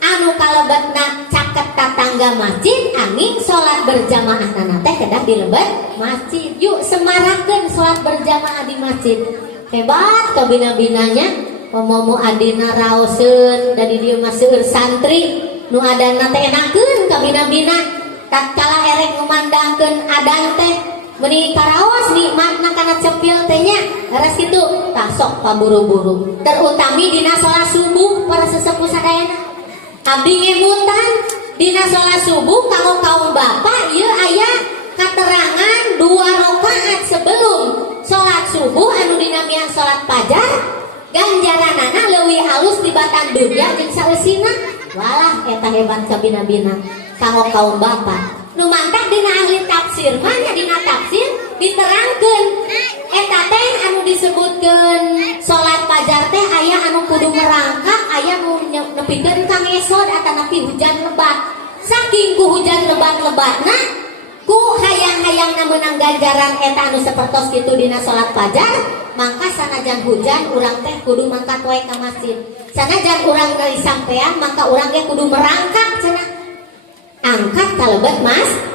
anu kalebetna caket tatangga masjid angin salat berjamaah teh kedah dilebet masjid. Yuk semarakeun salat berjamaah di masjid. Hebat kabina-binanya pemomo adina raoseun dari dieu mah seueur santri nu adanna teh enakeun kabina-bina tatkala erek ngumandangkeun adan teh meuni karaos nikmatna kana cepil teh nya. Laras kitu tah sok paburu-buru terutami dina salat subuh para sesepuh sadayana. Abdi ngemutan dina salat subuh kanggo kaum bapak ieu aya katerangan 2 rakaat sebelum salat subuh anu dinamian salat fajar ganjaranana leuwih alus tibatan dunya jeung saeusina. Walah eta hebat kabina-bina kanggo kaum bapak. Nu mantak dina ahli tafsir mah nya dina tafsir diterangkeun eta teh anu disebutkeun salat fajar teh aya anu kudu merangkak aya nu nepikeun ka ngesod atanapi hujan lebat. Saking ku hujan lebat-lebatna ku hayang-hayang meunang ganjaran eta anu sapertos kitu dina salat fajar mangka sanajan hujan urang teh kudu mangkat wae ka masjid. Sanajan urang dari sampean mangka urang ge kudu merangkak cenah angkat kalebet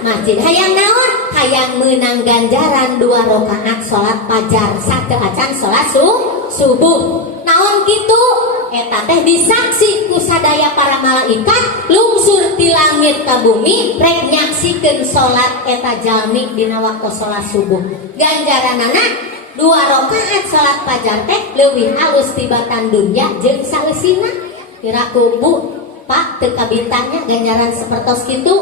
masjid. Hayang naon? Hayang meunang ganjaran 2 rakaat salat fajar sateu acan salat subuh. Naon kitu? Eta teh disaksi ku sadaya para malaikat lungsur ti langit ka bumi rek nyaksikeun salat eta jalmi dina waktu salat subuh. Ganjaranana 2 rakaat salat fajar teh leuwih alus tibatan dunya jeung saeusina. Kira kubu Pak teu kabintannya ganjaran sapertos kitu.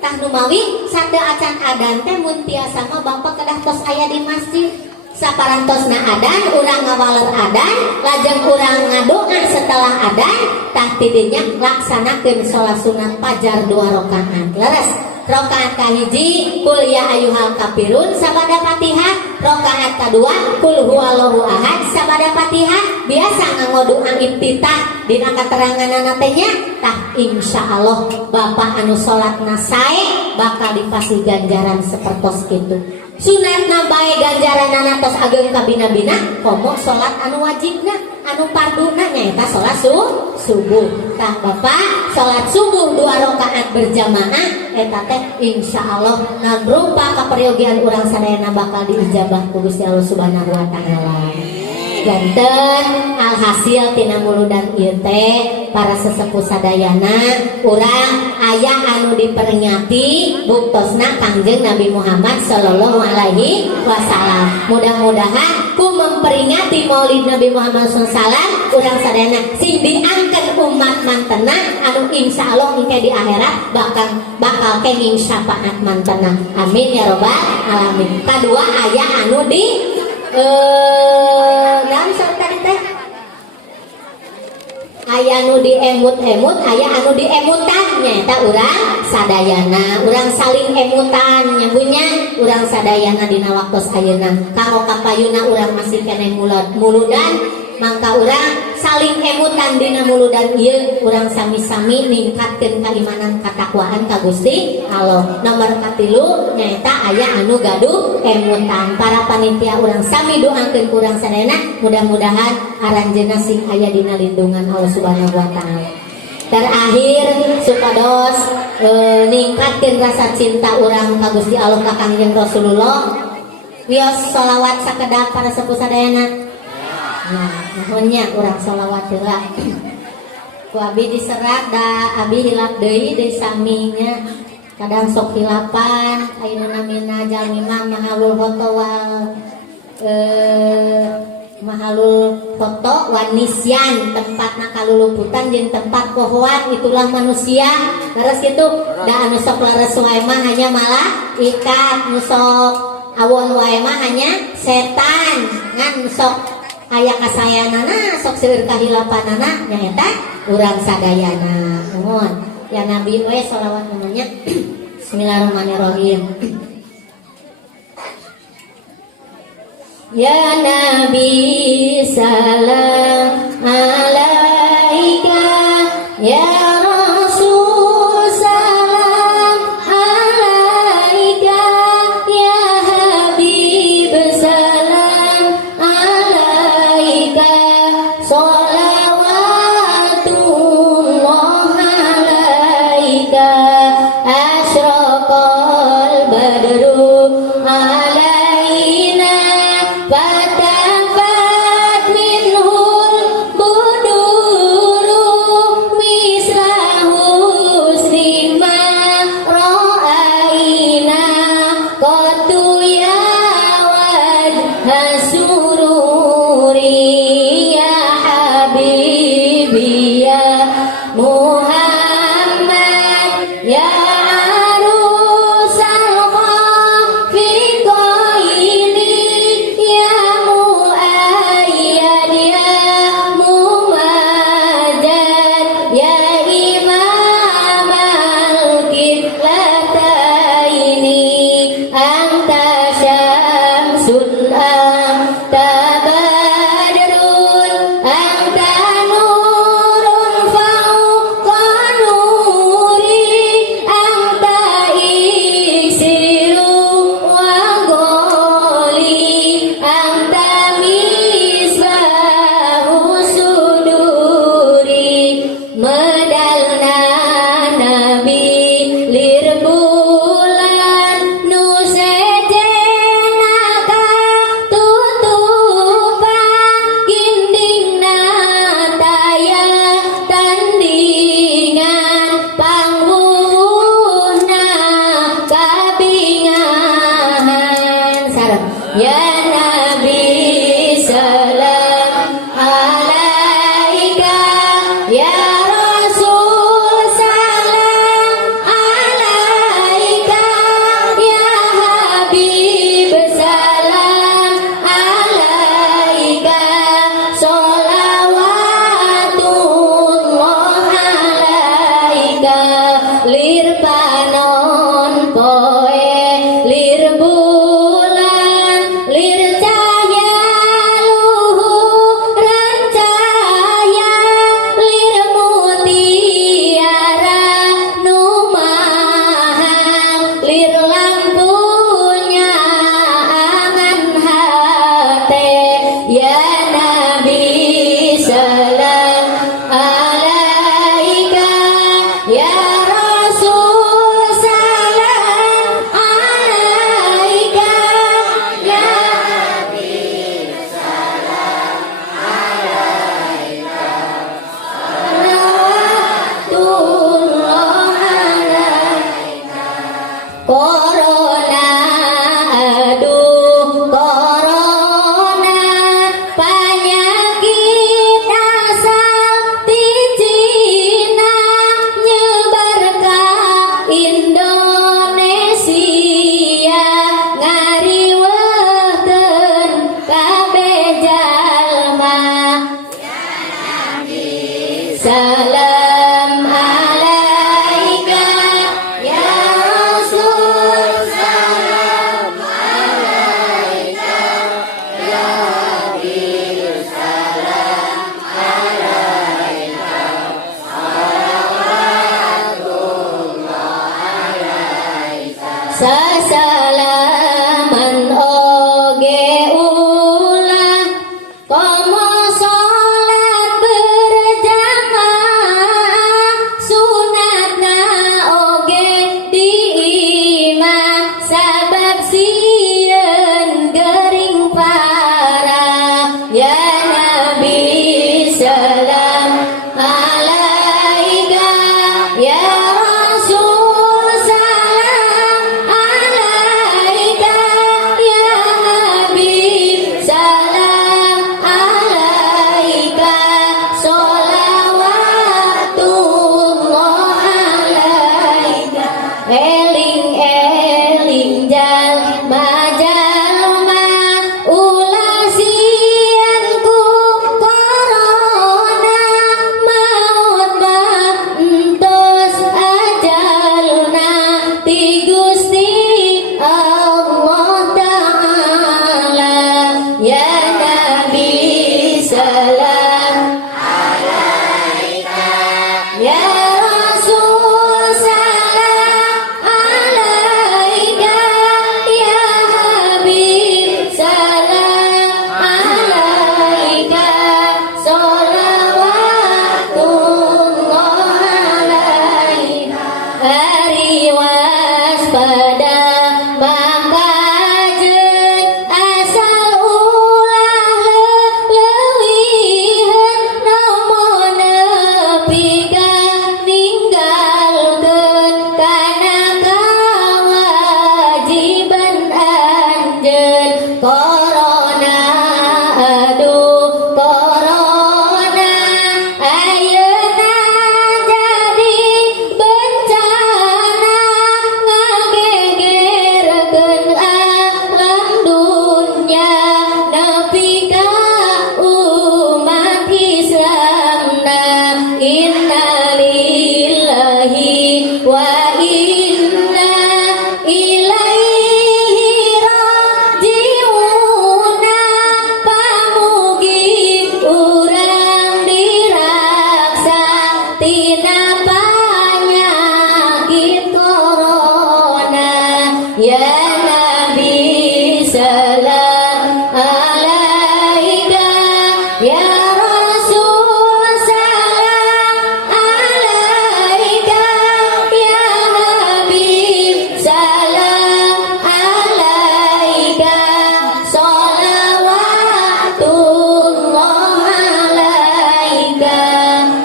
Tah nu mawi sada acan adan teh mun tiasa mah Bapak kedah tos aya di masjid. Saparantosna adan urang ngawaler adan, lajeng urang ngadoa setelah adan, tah tidinya laksanakeun salat sunat fajar 2 rakaat. Leres. Rakaat kahiji qul ya ayyuhal kafirun sabada Fatihah, rakaat kadua qul huwallahu ahad sabada Fatihah. Biasa nganggo doa iftitah dina kateranganna teh nya, tah insyaallah Bapak anu salatna sae bakal dipasih ganjaran sapertos kitu. Sunatna bae ganjaranana tos ageng kabina-bina, komo salat anu wajibna, anu farduna nyaeta salat subuh. Tah Bapak salat subuh 2 rakaat berjamaah eta teh insyaallah nagrupa kaperyogian urang sadayana bakal diijabah ku Gusti Allah Subhanahu wa taala. Janten alhasil tina muludan ieu teh para sesepuh sadayana urang aya anu diperingati buktosna Kangjeng Nabi Muhammad sallallahu alaihi wasallam. Mudah-mudahan ku memperingati Maulid Nabi Muhammad sallallahu alaihi wasallam urang sadayana sing diangkeun umat mantena anu insyaallah engke di akhirat bakal kenging syafaat mantena. Amin ya rabbal alamin. Kadua aya anu di dan tadi teh aya anu diemut-emut, aya anu diemutan nyaeta urang sadayana, urang saling emutan nyambunya urang sadayana dina waktos ayeuna. Kanggo kapayuna urang masih keneh muludan mangka urang saling emutan dina muludan ieu urang sami-sami ningkatkeun keimanan katakwaan ka Gusti Allah. Nomor 3 nyaeta aya anu gaduh emutan. Para panitia urang sami doakeun urang sadayana mudah-mudahan aranjeunna sing aya dina lindungan Allah Subhanahu wa taala. Terakhir supados ningkatkeun rasa cinta urang ka Gusti Allah ka Kangjeng Rasulullah. Wios sholawat sakedap para sepuh sadayana. Nah, nuhunnya urang sholawat heula. Ku abi diserat da abi hilap deui deui saminya. Kadang sok hilapan ayeuna namina jalmi mah mahalul foto wanisyan tempatna kaluluputan jeung tempat pohoan itulah manusia. Terus kitu da anu sok leres wae mah hanya malah ikat, nu sok awon wae mah hanya setan. Ngan sok aya kasayanana sok seueur kahilapanana nyaeta urang sadayana. Nuhun ya Nabi we sholawat namanya. Bismillahirrahmanirrahim. Ya Nabi salam alaika, ya Rasul salam alaika, ya Habib salam alaika, sholawatullah alaika, asyraqal badru alaina, fatafat minhul buduru mislahu sima ra'aina qatu ya wajha sururi ya habibi ya Muhammad ya arusal khafiqaini ya muayyad ya mumajjad ya imam al-qiblataini anta syamsun anta badrun anta nurun fawqa nuri non poe lir bulan lir cahya luhuran cahya lir mutiara nu mahal lir lampunya angan hate ya Nabi salam alaika ya Rasul salam alaika ya salawatullah alaika Corona aduh corona penyakit asal di Cina nyebar ka Indonesia ngariweuhteun kabeh jalma salam alaika ya Rasul salam alaika ya Habib salam alaika sasalaman oge ulah komo salat berjamaah sunatna oge diimah sabab sieun gering parah ya Nabi salam alaika ya Rasul salam alaika ya Habib salam alaika sholawatullah alaika eling eling jalma jalma ulah sieun ku corona maut mah entos ajalna ti Gusti Allah Ta'ala ya Nabi salam alaika ya Rasul salam alaika ya Habib salam alaika sholawatullah alaika hari waspada makajeun asal ulah leuwihkeun nomo nepi ka ninggalkeun kana kawajiban anjeun corona aduh corona ayeuna jadi bencana ngagegerkeun alam dunya nepi ka umat Islamna innalillahi wa inna ilaihi rajiuna pamugi urang diraksa tina panyakit corona ya Nabi salam alaika ya Rasul salam alaika ya Habib salam alaika sholawatullah alaika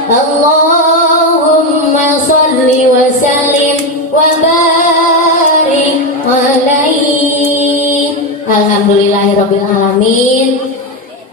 Allahumma sholli wa sallim wa barik alaihi alhamdulillahirabbil alamin.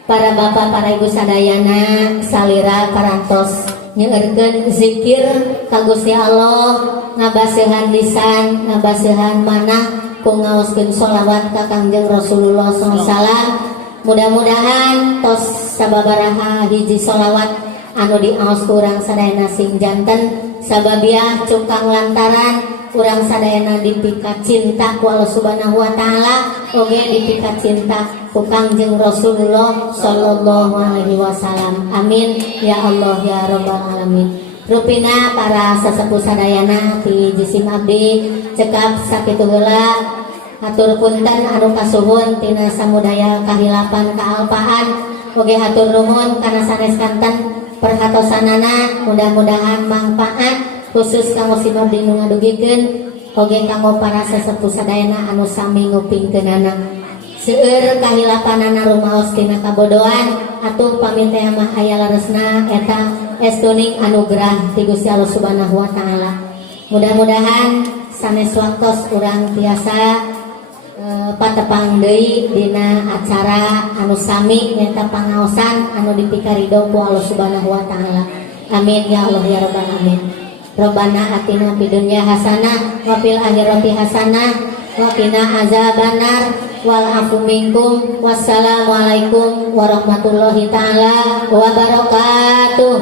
Para bapak, para ibu sadayana salira parantos nyeurkeun zikir ka Gusti Allah, ngabaseuhan lisan, ngabaseuhan manah ku ngaoskeun sholawat ka Kangjeng Rasulullah SAW. Mudah-mudahan tos sababaraha hiji sholawat anu diaos ku urang sadayana sing janten sababiah cukang lantaran urang sadayana dipikat cinta ku Allah Subhanahu wa taala oge dipikat cinta ku Kangjeng Rasulullah sallallahu alaihi wasallam. Amin ya Allah ya rabbal alamin. Rupina para sesepuh sadayana ti jisim abdi cekap sakitu heula hatur punten anu kasuhun tina samudaya kahilapan kaalpaan oge hatur nuhun kana sanes kanten perhatosanana mudah-mudahan manfaat khusus kanggo si abdi nu ngadugikeun oge kanggo para sesepuh sadayana anu sami ngupingkeunana seueur kahilapanana rumaos tina kabodohan atuh pamintea mah aya laresna eta estuning anugerah ti Gusti Allah Subhanahu wa taala. Mudah-mudahan sanes waktos urang tiasa patepang deui dina acara anu sami nyata pangaosan anu dipikaridho ku Allah Subhanahu wa taala. Amin ya Allah ya rabbal alamin. Rabbana atina fid dunya hasanah wa fil akhirati hasanah wa qina azabannar wal afu minkum. Wassalamualaikum warahmatullahi taala wabarakatuh.